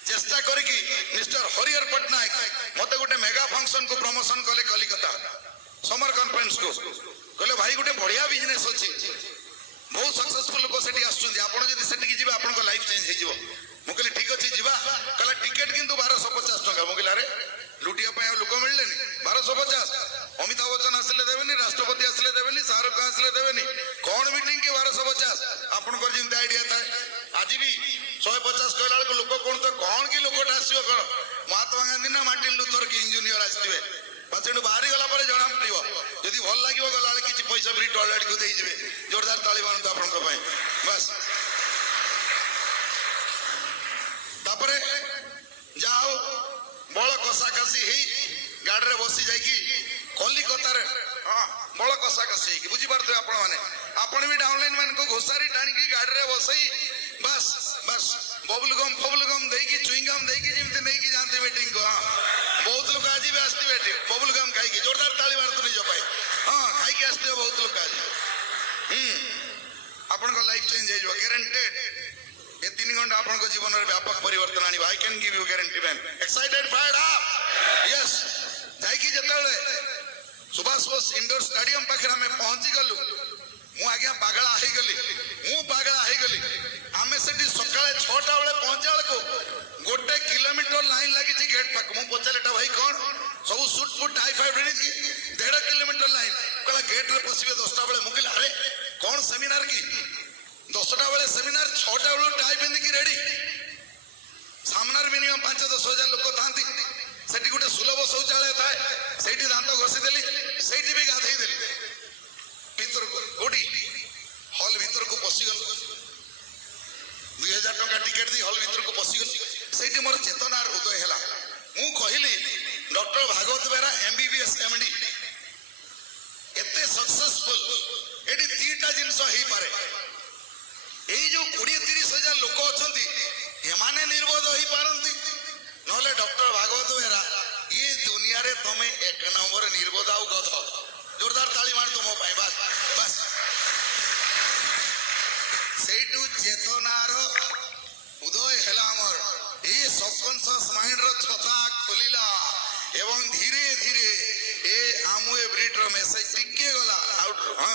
ଚେଷ୍ଟା କରିକି ମିଷ୍ଟର ହରିହର ପଟ୍ଟନାୟକ ମତେ ଗୋଟେ ମେଗା ଫଙ୍କସନ କୁ ପ୍ରମୋସନ କଲେ କଲିକତା ସମର କନଫରେନ୍ସ କୁ। କହିଲେ ଭାଇ ଗୋଟେ ବଢିଆ ବିଜନେସ୍ ଅଛି, ବହୁତ ସକ୍ସେସଫୁଲ ଲୋକ ସେଠି ଆସୁଛନ୍ତି, ଆପଣ ଯଦି ସେଠିକି ଯିବେ ଆପଣଙ୍କ ଲାଇଫ ଚେଞ୍ଜ ହେଇଯିବ। ମୁଁ କହିଲି ଠିକ ଅଛି ଯିବା। କହିଲା ଟିକେଟ କିନ୍ତୁ 1250 ଟଙ୍କା। ମୁଁ କହିଲି ଆରେ ଲୁଟିବା ପାଇଁ ଆଉ ଲୋକ ମିଳିଲେନି, 1250? ଅମିତାଭ ବଚ୍ଚନ ଆସିଲେ ଦେବେନି, ରାଷ୍ଟ୍ରପତି ଆସିଲେ ଦେବେନି, ଶାହରୁଖ ଖାନ ଆସିଲେ ଦେବେନି, କଣ ମିଟିଂ କି 1250? ଆପଣଙ୍କର ଯେମିତି ଆଇଡିଆ ଥାଏ, ଆଜି ବି 150 କହିଲା ବେଳକୁ ଲୋକ କଣ ତ କଣ କି ଲୋକଟା ଆସିବ, କଣ ମହାତ୍ମା ଗାନ୍ଧୀ ନା ମାର୍ଟିନ ଲୁଥର କିଙ୍ଗ ଜୁନିୟର ଆସିଥିବେ। ସେଠୁ ବାହାରି ଗଲା ପରେ ଜଣା ପଡିବ, ଯଦି ଭଲ ଲାଗିବ ଗଲାବେଳେ କିଛି ପଇସା ଫ୍ରି ଟଏଲେଟକୁ ଦେଇଯିବେ। ଜୋରଦାର ତାଳି ମାରନ୍ତୁ ଆପଣଙ୍କ ପାଇଁ। ବାସ୍ ତାପରେ ଯାହା ହଉ ବଳ କଷାକଷି ହେଇ ଗାଡିରେ ବସି ଯାଇକି କଲିକତାରେ, ହଁ ବଳ କଷାକଷି ହେଇକି, ବୁଝିପାରୁଥିବେ ଆପଣ ମାନେ, ଆପଣ ବି ଡାଉନଲାଇନ ମାନଙ୍କୁ ଘୋଷାରି ଟାଣିକି ଗାଡିରେ ବସେଇ ବାସ୍ ବାସ୍ ବବୁଲଗମ ଦେଇକି ଚୁଇଙ୍ଗମ ଦେଇକି ଯେମିତି ନେଇକି ଯାଆନ୍ତି ମିଟିଂ କୁ। ହଁ ବହୁତ ଲୋକ ଆଜି ବି ଆସିଥିବେ ଏଠି ବବୁଲଗମ ଖାଇକି। ଜୋରଦାର ତାଳି ମାରନ୍ତୁ ନିଜ ପାଇଁ। ହଁ ଖାଇକି ଆସିଥିବେ ବହୁତ ଲୋକ ଆଜି। ଆପଣଙ୍କ ଲାଇଫ ଚେଞ୍ଜ ହେଇଯିବ ଗ୍ୟାରେଣ୍ଟେଡ। ଏ 3 ଘଣ୍ଟା ଆପଣଙ୍କ ଜୀବନରେ ବ୍ୟାପକ ପରିବର୍ତ୍ତନ ଆଣିବ। I can give you guarantee man. Excited, fired up? Yes. ଯାଇକି ଯେତେବେଳେ ସୁଭାଷ ବୋଷ ଇଣ୍ଡୋର ଷ୍ଟାଡିୟମ ପାଖରେ ଆମେ ପହଞ୍ଚି ଗଲୁ, ମୁଁ ଆଜ୍ଞା ପାଗଳା ହେଇଗଲି, ମୁଁ ପାଗଳା ହେଇଗଲି। ଆମେ ସେଠି ସକାଳେ 6ଟା ବେଳେ ପହଞ୍ଚିଲା ବେଳକୁ 1 କିଲୋମିଟର ଲାଇନ ଲାଗିଛି ଗେଟ୍ ପାଖ। ମୁଁ ପଚାରିଲି ଏଟା ଭାଇ କଣ, ସବୁ ସୁଟ ଫୁଟ ଟାଇ ଫାଇ ଭିଡ଼ିକି 1.5 କିଲୋମିଟର ଲାଇନ। କହିଲା ଗେଟରେ ପଶିବେ 10ଟା ବେଳେ। ମୁଁ କହିଲି ଆରେ କଣ ସେମିନାର କି? 10ଟା ବେଳେ ସେମିନାର, 6ଟା ବେଳୁ ଟାଇ ପିନ୍ଧିକି ରେଡି। ସାମ୍ନାରେ ମିନିମମ୍ 5-10 ହଜାର ଲୋକ ଥାନ୍ତି। ସେଠି ଗୋଟେ ସୁଲଭ ଶୌଚାଳୟ ଥାଏ, ସେଇଠି ଦାନ୍ତ ଘଷିଦେଲି, ସେଇଠି ବି ଗାଧେଇ ଦେଲି। ଭିତରକୁ କୋଉଠି ହଲ ଭିତରକୁ ପଶିଗଲୁ, 2000 ଟଙ୍କା ଟିକେଟ ଦେଇ ହଲ ଭିତରକୁ ପଶିଗଲୁ। ସେଇଠି ମୋର ଚେତନାର ଉଦୟ ହେଲା। ମୁଁ କହିଲି doctor Bhagabat Behera MBBS MD ଏତେ ସକ୍ସେସଫୁଲ, ଏଠି 3ଟା ଜିନିଷ ହେଇପାରେ। ଏଇ ଯୋଉ 20-30 ହଜାର ଲୋକ ଅଛନ୍ତି, ଏମାନେ ନିର୍ବୋଧ ହେଇପାରନ୍ତି, ନହେଲେ ଡକ୍ଟର ଭାଗବତ ବେହେରା ଏ ଦୁନିଆରେ ତମେ 1 ନମ୍ବର ନିର୍ବୋଧ ଆଉ ଗଧ। ଜୋରଦାର ତାଳି ମାରନ୍ତୁ ମୋ ପାଇଁ। ବାସ୍ ବାସ୍ ସେଇଠୁ ଚେତନାର ଉଦୟ ହେଲା ଆମର। ଏଇ ସବକନସିୟସ ମାଇଣ୍ଡର ଛତା ଖୋଲିଲା ଏବଂ ଧୀରେ ଧୀରେ ଏ ଆମୱେ ବ୍ରିଡର ମେସେଜ ଟିକେ ଗଲା ଆଉଟ। ହଁ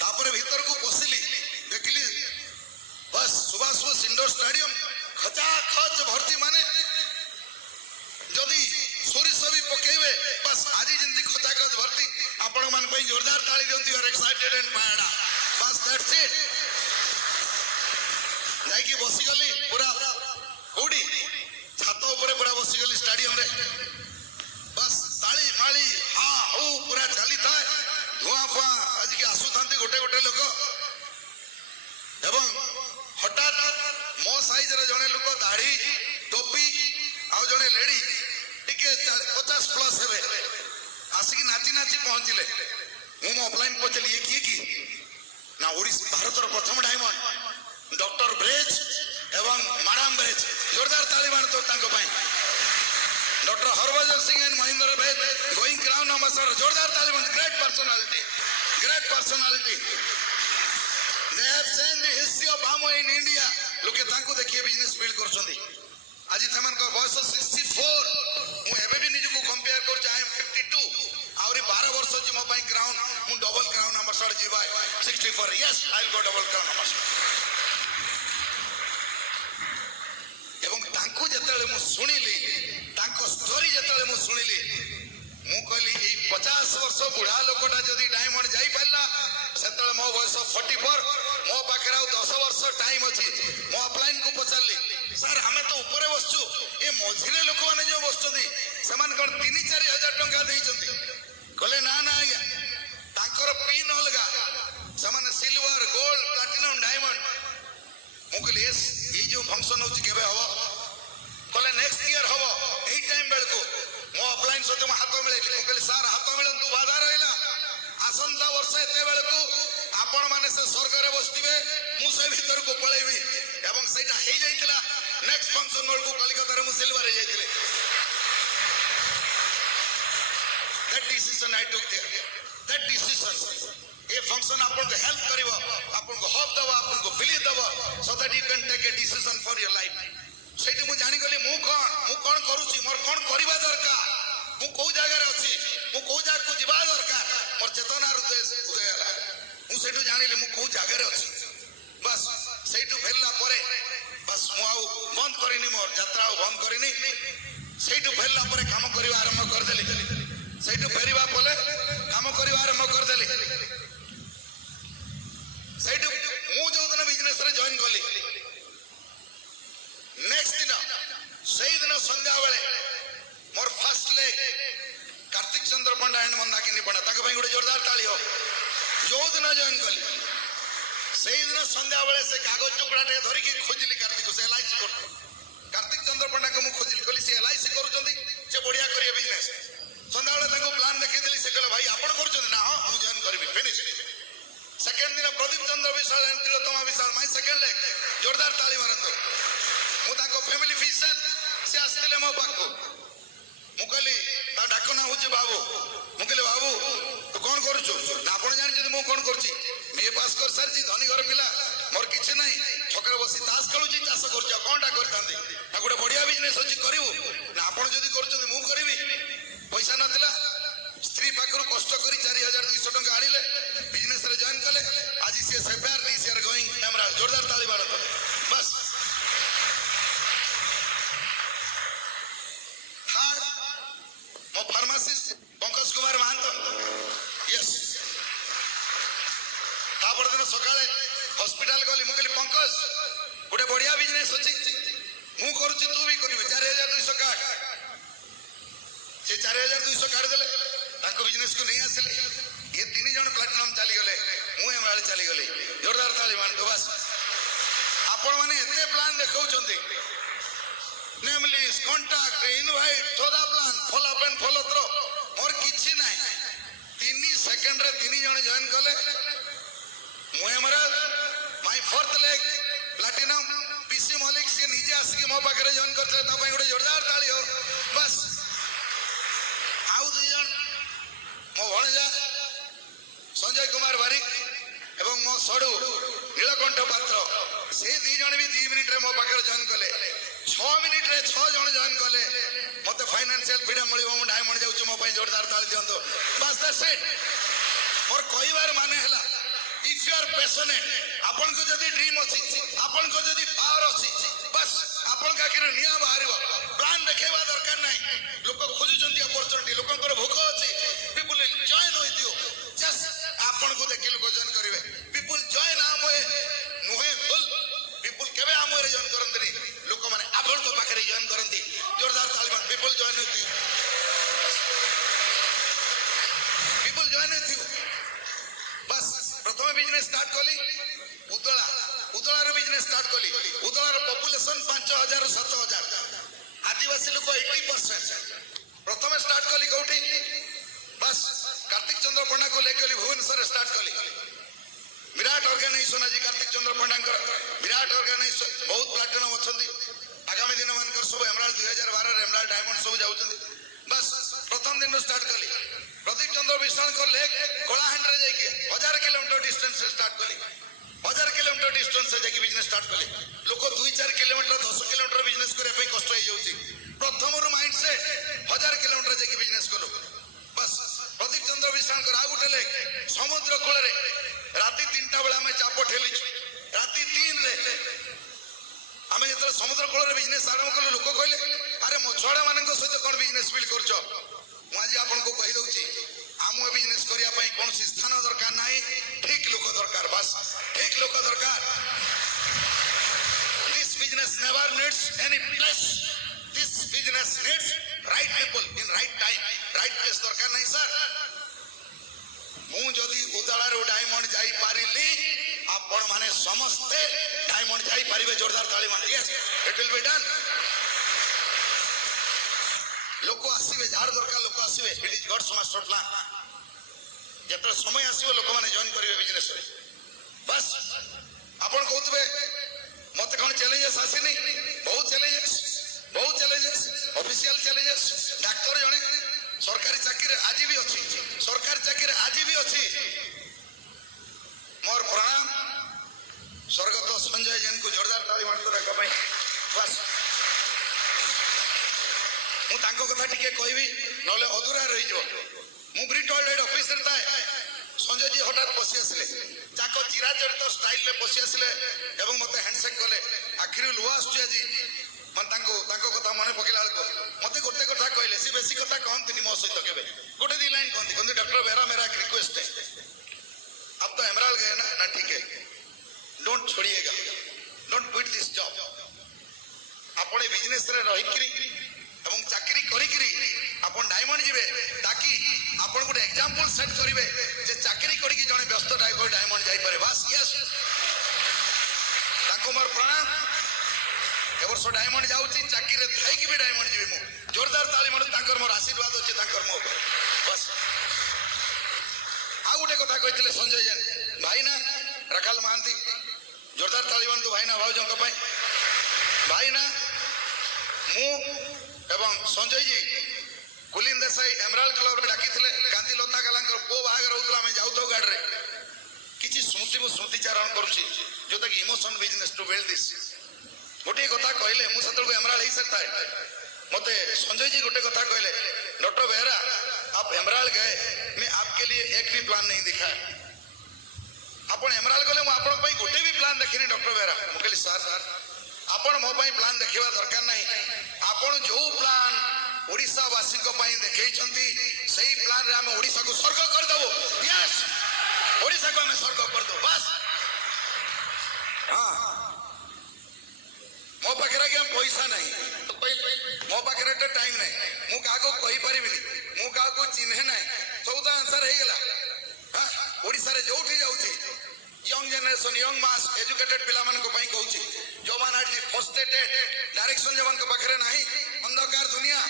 ତାପରେ ଭିତରକୁ ପଶିଲି, ଦେଖିଲି ବସ୍ ସୁଭାଷ ବୋଷ ଇଣ୍ଡୋର ଷ୍ଟାଡିୟମ ଖଚାଖଚ ଭର୍ତ୍ତି। ମାନେ ଯଦି ସୋରିଷ ବି ପକେଇବେ, ବାସ୍ ଆଜି ଯେମିତି ଖଚାଖଚ ଭର୍ତ୍ତି। ଆପଣ ମାନଙ୍କ ପାଇଁ ଜୋରଦାର ତାଳି ଦିଅନ୍ତୁ। You are excited and fired up. ବାସ୍ ଦ୍ୟାଟ୍ସ ଇଟ୍। ଯାଇକି ବସିଗଲି ପୁରା କୋଉଠି ଛାତ ଉପରେ ପୁରା ବସିଗଲି ଷ୍ଟାଡିୟମରେ। ବାସ୍ ତାଳି ମାଳି ହା ହୁ ପୁରା ଚାଲିଥାଏ। ଧୂଆଁ ଫୁଆଁ ଆଜିକି ଆସୁଥାନ୍ତି ଗୋଟେ ଗୋଟେ ଲୋକ। ଏବଂ ହଠାତ୍ ମୋ ସାଇଜରେ ଜଣେ ଲୋକ, ଦାଢି ଟୋପି ଆଉ ଜଣେ ଲେଡି ଟିକେ 50+ ହେବେ, ଆସିକି ନାଚି ନାଚି ପହଞ୍ଚିଲେ। ମୁଁ ମୋ ଅଫଲାଇନ ପଚାରିଲି ଇଏ କିଏ କି? ନା ଓଡ଼ିଶା ଭାରତର ପ୍ରଥମ ଡାଇମଣ୍ଡ ଡକ୍ଟର ବ୍ରେଜ ଏବଂ ମ୍ୟାଡାମ ବ୍ରେଜ। ଜୋରଦାର ତାଳି ମାରନ୍ତୁ ତାଙ୍କ ପାଇଁ। Doctor Harbhajan Singh and Mahendra Braj going crown ambassador. ଜୋରଦାର ତାଳି ମାରନ୍ତୁ। Great personality, great personality. They have changed the history of Amway in India. ଲୋକେ ତାଙ୍କୁ ଦେଖିଏ ବିଜନେସ୍ ବିଲ୍ଡ କରୁଛନ୍ତି। ଆଜି ସେମାନଙ୍କ ବୟସ 64। ମୁଁ ଏବେ ବି ନିଜକୁ କମ୍ପେୟାର କରୁଛି, I am 52। ଆହୁରି 12 ବର୍ଷ ଅଛି ମୋ ପାଇଁ କ୍ରାଉନ। ମୁଁ ଡବଲ କ୍ରାଉନ ଆମ୍ବାସଡର ଯିବା 64। Yes, I will go double crown ambassador. ଶୁଣିଲି ତାଙ୍କ ଷ୍ଟୋରି ଯେତେବେଳେ ମୁଁ ଶୁଣିଲି ମୁଁ କହିଲି ଏଇ 50 ବର୍ଷ ବୁଢା ଲୋକଟା ଯଦି ଡାଇମଣ୍ଡ ଯାଇପାରିଲା ସେତେବେଳେ ମୋ ବୟସ 44 ମୋ ପାଖରେ ଆଉ 10 ବର୍ଷ ଟାଇମ ଅଛି ମୁଁ ଅଫଲାଇନ କୁ ପଚାରିଲି ସାର୍ ଆମେ ତ ଉପରେ ବସିଛୁ ଏ ମଝିରେ ଲୋକମାନେ ଯୋଉ ବସୁଛନ୍ତି ସେମାନେ କଣ 3-4 ହଜାର ଟଙ୍କା ଦେଇଛନ୍ତି କହିଲେ ନା ନା ଆଜ୍ଞା ତାଙ୍କର ପିନ୍ ଅଲଗା ସେମାନେ ସିଲଭର ଗୋଲ୍ଡ ପ୍ଲାଟିନମ ଡାଇମଣ୍ଡ ମୁଁ କହିଲି ଏଇ ଯୋଉ ଫଙ୍କସନ ହଉଛି କେବେ ହବ କହିଲେ ନେକ୍ସଟ ଇୟର ହବ ଏଇ ଟାଇମ ବେଳକୁ ମୋ ଅଫଲାଇନ ସହିତ ମୁଁ ହାତ ମିଳେଇଲି ମୁଁ କହିଲି ସାର୍ ହାତ ମିଳନ୍ତୁ ବାଧା ରହିଲା ଆସନ୍ତା ବର୍ଷ ଏତେବେଳକୁ ଆପଣ ମାନେ ସେ ସ୍ୱର୍ଗରେ ବସିଥିବେ ମୁଁ ସେ ଭିତରକୁ ପଳେଇବି ଏବଂ ସେଇଟା ହେଇଯାଇଥିଲା ନେକ୍ସଟ ଫଙ୍କସନ ବେଳକୁ କଲିକତାରେ ମୁଁ ସିଲଭର ହେଇଯାଇଥିଲି that decision I took there that decision ए फंक्शन आपको हेल्प करिवो आपको होप दबो आपको बिलीव दबो so that you can take a decision for your life सेठी मु जानि गली मु कोन करूची मोर कोन करिवा दरकार मु को जगह रे अछि मु को जगह को जिबा दरकार मोर चेतना उद्देश्य उदय हला मु सेठु जानिली मु को जगह रे अछि बस सेठु फेरला परे बस मु आउ बंद करिनी मोर यात्रा आउ बंद करिनी सेठु फेरला परे काम करिवा आरंभ कर देली सेठु फेरिवा पले काम करिवा आरंभ कर देली ସେଇଠୁ ମୁଁ ଯୋଉଦିନ ବିଜନେସ ରେ ଜଏନ କଲି ନେକ୍ସଟ ଦିନ ସେଇଦିନ ସନ୍ଧ୍ୟା ବେଳେ ମୋର first leg Kartik Chandra Panda and Mandakini Panda ତାଙ୍କ ପାଇଁ ଗୋଟେ ଜୋରଦାର ତାଳି ହଉ ଯୋଉଦିନ ଜଏନ କଲି ସେଇଦିନ ସନ୍ଧ୍ୟା ବେଳେ ସେ କାଗଜ ଟୁକୁଡ଼ାଟେ ଧରିକି ଖୋଜିଲି କାର୍ତ୍ତିକ ସେ LIC କରୁଥିଲେ କାର୍ତ୍ତିକ ଚନ୍ଦ୍ର ପଣ୍ଡାଙ୍କୁ ମୁଁ ଖୋଜିଲି କହିଲି ସେ LIC କରୁଛନ୍ତି ସେ ବଢିଆ କରିବେ ବିଜନେସ ସନ୍ଧ୍ୟାବେଳେ ତାଙ୍କୁ ପ୍ଲାନ୍ ଦେଖେଇଦେଲି ସେ କହିଲେ ଭାଇ ଆପଣ କରୁଛନ୍ତି ନା ହଁ ମୁଁ ଜଏନ କରିବି ଫିନିଶ सेकेंड दिन Pradeep Chandra Vishal and Tilottama Vishal my second leg जोरदार ताली मारंतो मु ताको फैमिली फिजिशियन से आस्थिले मो पाखो मु कहली ता डाको ना होची बाबू मु कहली बाबू तू कोन करूछु ना आपण जानि जदी मु कोन करछि बीए पास कर सरछि धनी घर पिला मोर किछ नाही छकरे बसी तास खेलुछि चाष करछि कोनटा करतांदी ना गोटे बढ़िया बिजनेस अछि करिवु ना आपण जदी करछन मु करिवि पैसा नथिला स्त्री पाखरु कष्ट करी 4200 टका आनिले बिजनेस रे जॉइन कले आज सी sapphire this year going emerald जोरदार ताली मारो बस थर्ड मो फार्मासिस्ट पंकज कुमार महांतो यस तापर दिन सकाळे हॉस्पिटल गली मु कहली पंकज गोटे बढ़िया बिजनेस अछि मु करूची तू भी करिबि 4200 काट से 4200 काट देले ताको बिजनेस को नहीं आसिले ये 3 जन प्लैटिनम चली गले मु एमराल्ड चली गली जोरदार ताली मारतो बस आपण माने एते प्लान देखौ चंदी नेमली कांटेक्ट इनवाइट थोड़ा plan follow up and follow through more किछि नाही 3 सेकंड रे 3 जन जॉइन कले मु emerald my fourth leg platinum PC Malik से निजे आसी मो पाखरे जॉइन करथले ता पई गोटे जोरदार ताली हो बस आउ 2 जन मो भणजा संजय कुमार बारिक एवं मो सडू नीलकंठ पात्र से 2 जन भी 2 मिनिट रे मो पाखरे जॉइन कले 6 मिनिट रे 6 जन जॉइन कले मते फाइनेंशियल फ्रीडम मिलिबो मु डायमंड जाउछु मो पई जोरदार ताली दियंतो बस दैट्स इट और कोई बार माने हला इफ यू आर पैशनेट आपन को जदी ड्रीम अछि आपन को जदी पावर अछि बस आपन का के निया बाहरिबो प्लान देखेबा दरकार नाही लोक खोजु जंती अपॉर्चुनिटी लोकंकर भूख अछि पीपल जॉइन होई दियो जस्ट आपन को देखि लोक जॉइन करिवे पीपल जॉइन आमोए नुहे फुल पीपल केबे आमोरे जॉइन करंतनी लोक माने आपन को पाखरे जॉइन करंती जोरदार ताली मार पीपल जॉइन होती पीपल जॉइन होती बस प्रथम बिजनेस स्टार्ट कली उदला रो बिजनेस स्टार्ट कली उदला रो पॉपुलेशन 5000 ରୁ 7000 आदिवासी लोक 80% प्रथम स्टार्ट कली कोठी बस कार्तिक चंद्र पंडा को लेके भुवनेश्वर स्टार्ट कली विराट ऑर्गेनाइजेशन आज कार्तिक चंद्र पंडा विराट ऑर्गेनाइजेशन बहुत प्लैटिनम अछंती आगामी दिन मानकर सब एमराल्ड 2012 रे एमराल्ड डायमंड सब जाउछंती बस प्रथम दिन स्टार्ट कली प्रदीप चंद्र विशाल को लेक कोलाहांड रे जाई के 1000 किलोमीटर डिस्टेंस से स्टार्ट कली 1000 किलोमीटर डिस्टेंस से जाके बिजनेस स्टार्ट कले लोक 2-4 किलोमीटर 10 किलोमीटर बिजनेस करे पे कष्ट हो जाउची प्रथम रो माइंड से 1000 किलोमीटर जाके बिजनेस कलो बस प्रदीप चंद्र विशाल को आगु टेले समुद्र कोल रे राती 3टा बेला में चाप ठेली राती 3 रे हमें जतो ଯେତେବେଳେ ସମୁଦ୍ର କୂଳରେ ବିଜନେସ ଆରମ୍ଭ କଲେ ଲୋକ କହିଲେ ଆରେ ମଛୁଆଡ଼ା ମାନଙ୍କ ସହିତ କ'ଣ ବିଜନେସ ବିଲ୍ କରୁଛ? ମୁଁ ଆଜି ଆପଣଙ୍କୁ କହିଦେଉଛି ଆମ ବିଜନେସ କରିବା ପାଇଁ କୌଣସି ସ୍ଥାନ ଦରକାର ନାହିଁ, ଠିକ ଲୋକ ଦରକାର, ବାସ୍ ଠିକ ଲୋକ ଦରକାର। This business never needs any place. This business needs right people in right time, right place ଦରକାର ନାହିଁ ସାର୍। ମୁଁ ଯଦି ଉଦଳାରୁ ଡାଇମଣ୍ଡ ଯାଇପାରିଲି ଆପଣ ମାନେ ସମସ୍ତେ ଡାଇମଣ୍ଡ ଯାଇପାରିବେ। ଜୋରଦାର ତାଳି ମାର। Yes, it will be done. ଲୋକ ଆସିବେ, ଯାହାର ଦରକାର ଲୋକ ଆସିବେ। It is God's master plan. ଯେତେବେଳେ ସମୟ ଆସିବ ଲୋକମାନେ ଜଏନ୍ କରିବେ ବିଜନେସରେ। ବାସ୍ ଆପଣ କହୁଥିବେ ମତେ କ'ଣ ଚ୍ୟାଲେଞ୍ଜେସ୍ ଆସିନି? ବହୁତ ଚ୍ୟାଲେଞ୍ଜେସ୍, ବହୁତ ଚ୍ୟାଲେଞ୍ଜେସ୍, ଅଫିସିଆଲ ଚ୍ୟାଲେଞ୍ଜେସ୍। ଡାକ୍ତର ଜଣେ ସରକାରୀ ଚାକିରି ଆଜି ବି ଅଛି, ସରକାରୀ ଚାକିରି ଆଜି ବି ଅଛି। ମୋର ପ୍ରଣାମ ସ୍ୱର୍ଗତ ସଞ୍ଜୟ ଜେନଙ୍କୁ ଜୋରଦାର ତାଳି ମାରନ୍ତୁ ତାଙ୍କ ପାଇଁ। ବାସ୍ ମୁଁ ତାଙ୍କ କଥା ଟିକେ କହିବି ନହେଲେ ଅଧୁରା ରହିଯିବ। ମୁଁ ବ୍ରିଟୋଲ୍ଡ ଅଫିସରେ ଥାଏ, ସଞ୍ଜୟଜୀ ହଠାତ୍ ପଶି ଆସିଲେ, ତାଙ୍କ ଚିରାଚରିତ ଷ୍ଟାଇଲରେ ପଶି ଆସିଲେ ଏବଂ ମୋତେ ହ୍ୟାଣ୍ଡସେକ୍ କଲେ। ଆଖିରୁ ଲୁହ ଆସୁଛି ଆଜି ମାନେ ତାଙ୍କ କଥା ମନେ ପକେଇଲା ବେଳକୁ। ମୋତେ ଗୋଟେ କଥା କହିଲେ, ସେ ବେଶୀ କଥା କହନ୍ତିନି ମୋ ସହିତ କେବେ, ଗୋଟେ ଦି ଲାଇନ୍ କହନ୍ତି, ଡକ୍ଟର ବେରା मेरा एक रिक्वेस्ट है, अब तो एमराल्ड गए ना ठीक है, डोंट छोड़िएगा, डोंट क्विट दिस जॉब। ଆପଣ ଏ ବିଜନେସରେ ରହିକିରି ଏବଂ ଚାକିରି କରିକିରି ଆପଣ ଡାଇମଣ୍ଡ ଯିବେ, ତାକି ଆପଣ ଗୋଟେ ଏକ୍ସାମ୍ପଲ ସେଟ୍ କରିବେ ଯେ ଚାକିରି କରିକି ଜଣେ ବ୍ୟସ୍ତ ଡାଇମଣ୍ଡ ଯାଇପାରେ। ବାସ୍ ୟେସ୍, ତାଙ୍କୁ ମୋର ପ୍ରଣାମ। ଏ ବର୍ଷ ଡାଇମଣ୍ଡ ଯାଉଛି, ଚାକିରିରେ ଥାଇକି ବି ଡାଇମଣ୍ଡ ଯିବି ମୁଁ। ଜୋରଦାର ତାଳି ମାରୁ, ତାଙ୍କର ମୋର ଆଶୀର୍ବାଦ ଅଛି ତାଙ୍କର ମୋ ଉପରେ। ବାସ୍ ଆଉ ଗୋଟେ କଥା କହିଥିଲେ ସଞ୍ଜୟ ଜେନ ଭାଇନା, ରାଖାଲ ମହାନ୍ତି, ଜୋରଦାର ତାଳି ମାରନ୍ତୁ ଭାଇନା ଭାଉଜଙ୍କ ପାଇଁ। ଭାଇନା ମୁଁ ଏବଂ ସଞ୍ଜୟଜୀ କୁଲିନ ଦେଶାଇ ଏମରାଲ୍ଡ କ୍ଲବରେ ଡାକିଥିଲେ। ଗାନ୍ଧୀ ଲତା ଗାଲାଙ୍କର ପୁଅ ବାହାଘର ହଉଥିଲା, ଆମେ ଯାଉଥାଉ ଗାଡ଼ିରେ। କିଛି ସ୍ମୃତି ମୁଁ ସ୍ମୃତିଚାରଣ କରୁଛି ଯୋଉଟାକି emotion business to build this. ଗୋଟିଏ କଥା କହିଲେ, ମୁଁ ସେତେବେଳକୁ ଏମରାଲ୍ଡ ହେଇସାରିଥାଏ। ମୋତେ ସଞ୍ଜୟଜୀ ଗୋଟେ କଥା କହିଲେ, डॉक्टर बेहरा आप एमराल्ड गए, मैं आपके लिए एक भी प्लान नहीं दिखाया। आपण एमराल्ड गले मु आपण पई गोटे भी प्लान देखिनी डॉक्टर बेहरा। मु कहली सर आपण मो पई प्लान देखिबा दरकार नाही। आपण जो प्लान ओडिसा वासी को पई देखैछंती सही प्लान रे हम ओडिसा को स्वर्ग कर देबो। यस, ओडिसा को हम स्वर्ग कर दो बस। हां मो पाखरे के पैसा नहीं, मो पाखरे तो टाइम नहीं, मु का को कहि परिबिनी, मु का को चिन्हे नहीं। चौथा आंसर हे गेला। हां ओडिसा रे जोठी जाउची यंग जनरेशन, यंग मास एजुकेटेड पिला मन को पई कहूची, जो मान आर फ्रस्ट्रेटेड डायरेक्शन जवन को पाखरे नहीं, अंधकार दुनिया,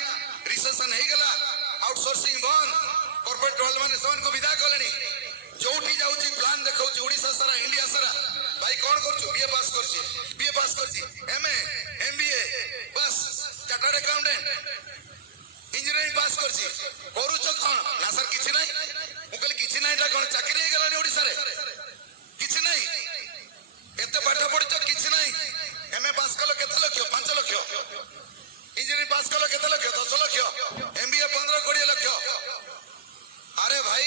रिसेशन हे गेला, आउटसोर्सिंग बंद, कॉर्पोरेट वर्ल्ड माने सबन को विदा करलेनी। जोठी जाउची प्लान देखौची ओडिसा सारा, इंडिया सारा। भाई कौन करछु? बीए पास करछी, बीए पास करछी, एमए एमबीए बस, चार्टर्ड अकाउंटेंट, इंजीनियरिंग पास करछी। करूछ कोन ना सर किछि नाही। मु कहली किछि नाही ता कोन चाकरी हे गेलानी ओडिसा रे? किछि नाही। एते पाठ पढिछ किछि नाही। एमए पास कलो केते लक्ष? 5 लक्ष। इंजीनियरिंग पास कलो केते लक्ष? 10 लक्ष। एमबीए 15-20 लक्ष। अरे भाई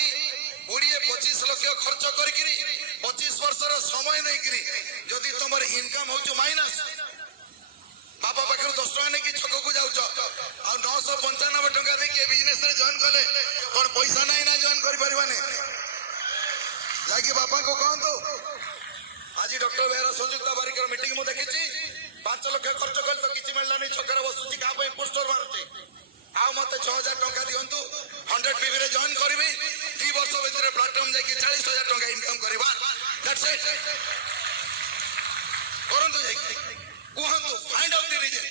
20-25 लक्ष खर्च करिकिरी 25 वर्षर समय देकिरी जदि तुमर इनकम होचु माइनस, बापा पाखर 10 टका नहीं कि छक को जाउछ आ 995 टका दे के बिजनेस रे जॉइन कले कोन पैसा नहीं ना जॉइन करि परिबाने। जाके बापा को कहंतो आज डॉक्टर बेहरा संयुक्ता बारिकर मीटिंग मु देखिछि 5 लाख खर्च कल तो किछि मिलला नहीं, छकरे बसुछि का पे पोस्टर मारुछि। आ मते 6000 टका दियंतु 100 पीवी रे जॉइन करबी, 2 वर्ष भीतर प्लाटफॉर्म जाके 40000 टका इनकम करबा। That's it. करंतु जाके कुहंतु find out the reason,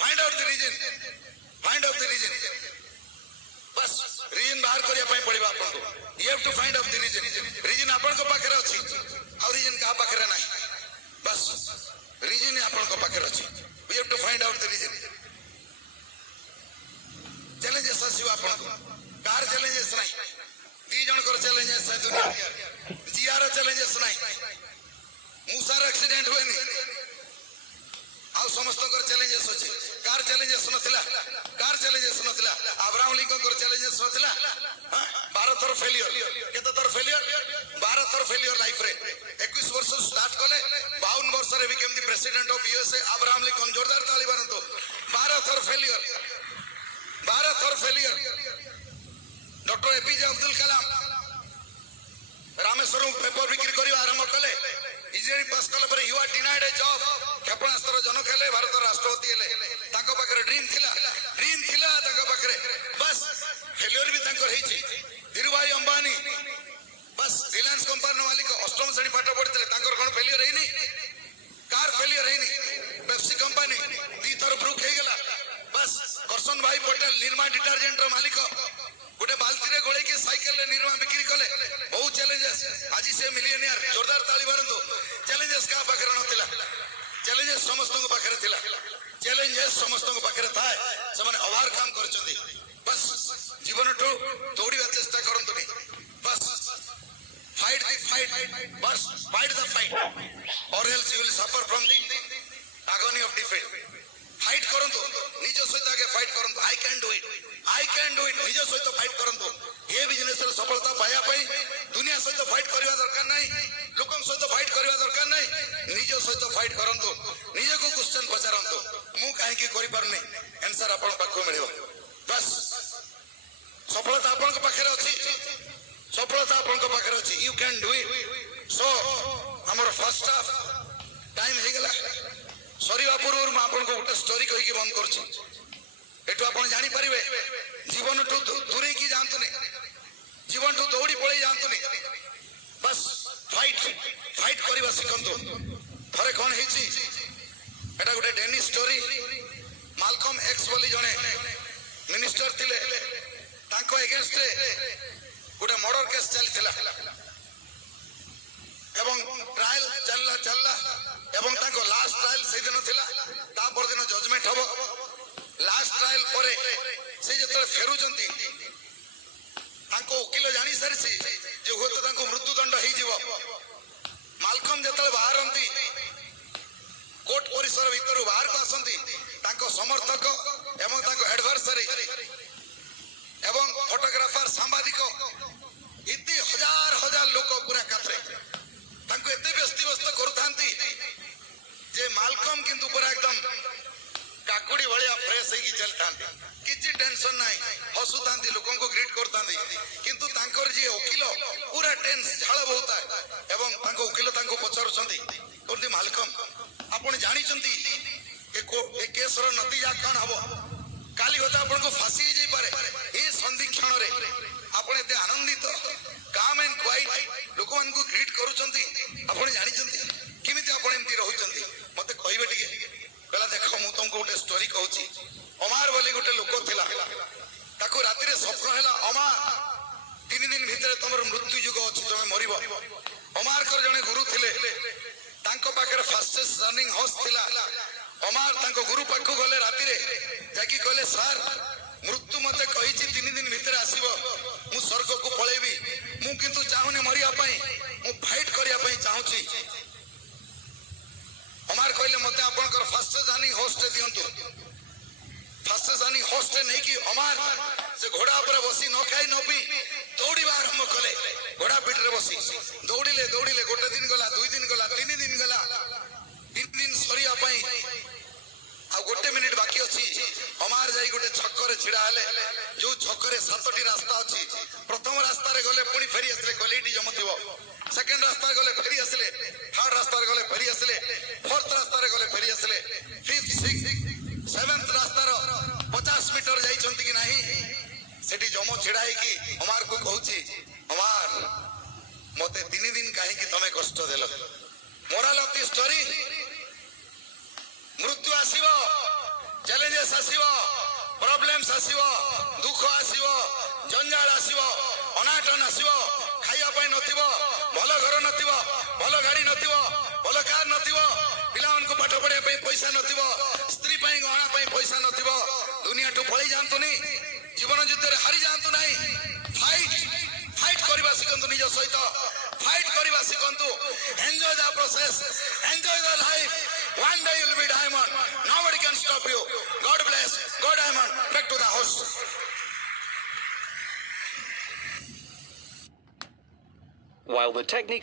find out the reason, find out the reason. बस रीजन बाहर करिया पई पड़िबा आपन को। You have to find out the reason. Reason आपन को पाखरे अछि आ रीजन का पाखरे नाही। बस रीजन आपन को पाखरे अछि। We have to find out the reason. Challenges आसीबा आपन को। कार चैलेंजेस नाही, 2 जण कर चैलेंजेस है दुनिया। जीआर चैलेंजेस नाही, मूसार एक्सीडेंट हुएनी आ समस्त कर चैलेंजेस चैलेंजेस अछि कार चैलेंजेस नथिला कार चैलेंजेस नथिला अब्राहम लिंकन कर चैलेंजेस नथिला 12 थर फेलियर केते थर फेलियर 12 थर फेलियर लाइफ रे 21 वर्ष स्टार्ट कले 52 वर्ष रे भी केमती president of USA Abraham Lincoln जोरदार ताली मारंतो 12 थर failure doctor APJ Abdul Kalam Rameswaram paper बिक्री करबा आरंभ कले इंजीनियरिंग पास कला पर you are denied a job क्षेपणास्त्र जनक हेले भारत राष्ट्रपति हेले ताको पाखरे ड्रीम थिला ताको पाखरे बस फेलियर भी ताको हेछि धीरुभाई अंबानी बस रिलायंस कंपनी मालिक अष्टम श्रेणी पाठ पढ़ितले ताकर कोन फेलियर हेनी कार फेलियर हेनी पेप्सी कंपनी दी थर ब्रुक हे गेला बस करसन भाई पटेल निर्मा डिटर्जेंट रो मालिक गोटे बाल्टी रे गोळे के साइकिल रे निर्मा बिक्री कले बहुत चैलेंजेस आज से मिलियनियर जोरदार ताली मारंतो चैलेंजेस का पाखरे नथिला चैलेंजेस समस्त को पाखरे थिला चैलेंजेस समस्त को पाखरे थाए से माने ओवरकम करचंदी बस जीवन टू दौड़िबा चेष्टा करंतुनी बस फाइट द फाइट बस फाइट द फाइट और else you will suffer from the agony of defeat fight करंतु निज सहित आगे फाइट करंतु आई कैन डू इट निज सहित फाइट करंतु ये बिजनेस रे सफलता पाया पई दुनिया सहित फाइट करबा दरकार नै लोकन सहित फाइट करबा दरकार नै निज सहित फाइट करंतु निज को क्वेश्चन पचारंतु मु काहे की करि परने आंसर आपन पाखो मिलिबो बस सफलता आपन के पाखरे अछि सफलता आपन के पाखरे अछि you can do it so हमर फर्स्ट हाफ टाइम हे गेला सरीवा पूर्व मैं आपन को गोटे स्टोरी कहि के बंद करछि एटु आपन जानि परिबे जीवन टू दूरे की जानतु नै जीवन टू दौड़ी पळे जानतु नै बस फाइट करबा सिखंतु थरे कोन हेछि एटा गोटे डेनिस स्टोरी मालकम एक्स बोली जने मिनिस्टर थिले तांको अगेंस्ट रे गोटे मर्डर केस चलिथिला एवं ट्रायल चलला एवं ताको लास्ट ट्रायल से दिन थिला ता पर दिन जजमेंट हबो लास्ट ट्रायल परे से जतले फेरुचंती ताको वकील जानि सरसी जे होत ताको मृत्यु दंड हे जीवो मालकम जतले बाहरंती कोर्ट परिसर भीतर बाहर को आसंती ताको समर्थक एवं ताको एडवर्सरी एवं फोटोग्राफर सांबादिक इति हजार लोक पूरा काथरे ताको एते व्यस्त करथांती जे मालकम किंतु पूरा एकदम काकुड़ी भलिया फ्रेश हेकी चलथांती किछि टेंशन नाही हसुथांती लोकन को ग्रीट करथांती किंतु तांकर जे वकील पूरा टेंस झाळ बहुता एवं तांको वकील तांको पचारुछंती कोंती मालकम आपण जानि छंती ए केस रो नतीजा कोन हबो काली होता आपण को फांसी हे जाई पारे ए संधि क्षण रे आपण एते आनंदित काम एंड क्वाइट लोकन को ग्रीट करूछंती आपण जानि छंती किमिति आपण एमती रहुछंती मते कहबे टिके बेला देखो मु तुमको गोटे स्टोरी कहूची अमार बोली गोटे लोक थिला ताको राति रे स्वप्न हैला अमार 3 दिन भीतर तमर मृत्यु युग अछि तमे मरिबो अमार कर जने गुरु थिले तांको पाखरे फास्टेस्ट रनिंग हॉर्स थिला अमार तांको गुरु पाखु गले राति रे जाकी कहले सर मृत्यु मते कहिछि 3 दिन भीतर आसीबो मु स्वर्ग को पळेबी मु किंतु चाहुने मरिया पई मु फाइट करिया पई चाहूची अमार कहले मते आपनकर फास्ट जानी होस्ट दियंतु फास्ट जानी होस्ट नहीं कि अमार से घोड़ा ऊपर बसी न खाई न पी दौड़ीबा आरंभ कले घोड़ा पीठ रे बसी दौड़िले गोटे दिन गला 2 दिन गला 3 दिन गला 3 दिन सरिया पई आ गोटे मिनिट बाकी अछि अमार जाई गोटे छक्क रे छिड़ा हले जो छक्क रे 7टी रास्ता अछि प्रथम रास्ता रे गले पुणी फेरी असले क्वालिटी जमतिबो सेकंड रास्ता गले फेरी असले थर्ड रास्ता रे गले फेरी असले फोर्थ रास्ता रे गले फेरी असले फिफ्थ सिक्स्थ सेवेंथ रास्ता रो 50 मीटर जाई छंती कि नाही सेठी जमो छिड़ाई कि अमार को कहूची अमार मते 3 दिन काहे कि तमे कष्ट देलो मोरल ऑफ द स्टोरी मृत्यु आसीबो चैलेंजेस आसीबो प्रॉब्लम्स आसीबो दुख आसीबो जंजाल आसीबो अनाटन आसीबो खाइया पई नथिबो भलो घर नथिबो भलो गाड़ी नथिबो भलो कार नथिबो पिलावन को पाठ पढ़े पई पैसा नथिबो स्त्री पई गहना पई पैसा नथिबो दुनिया टू पळी जानतुनी जीवन युद्ध रे हारि जानतु नाही फाइट करबा सिकंतु निज सहित फाइट करबा सिकंतु enjoy the process enjoy the life One day you'll be diamond. Nobody can stop you. God bless. Go diamond. Back to the host. While the technique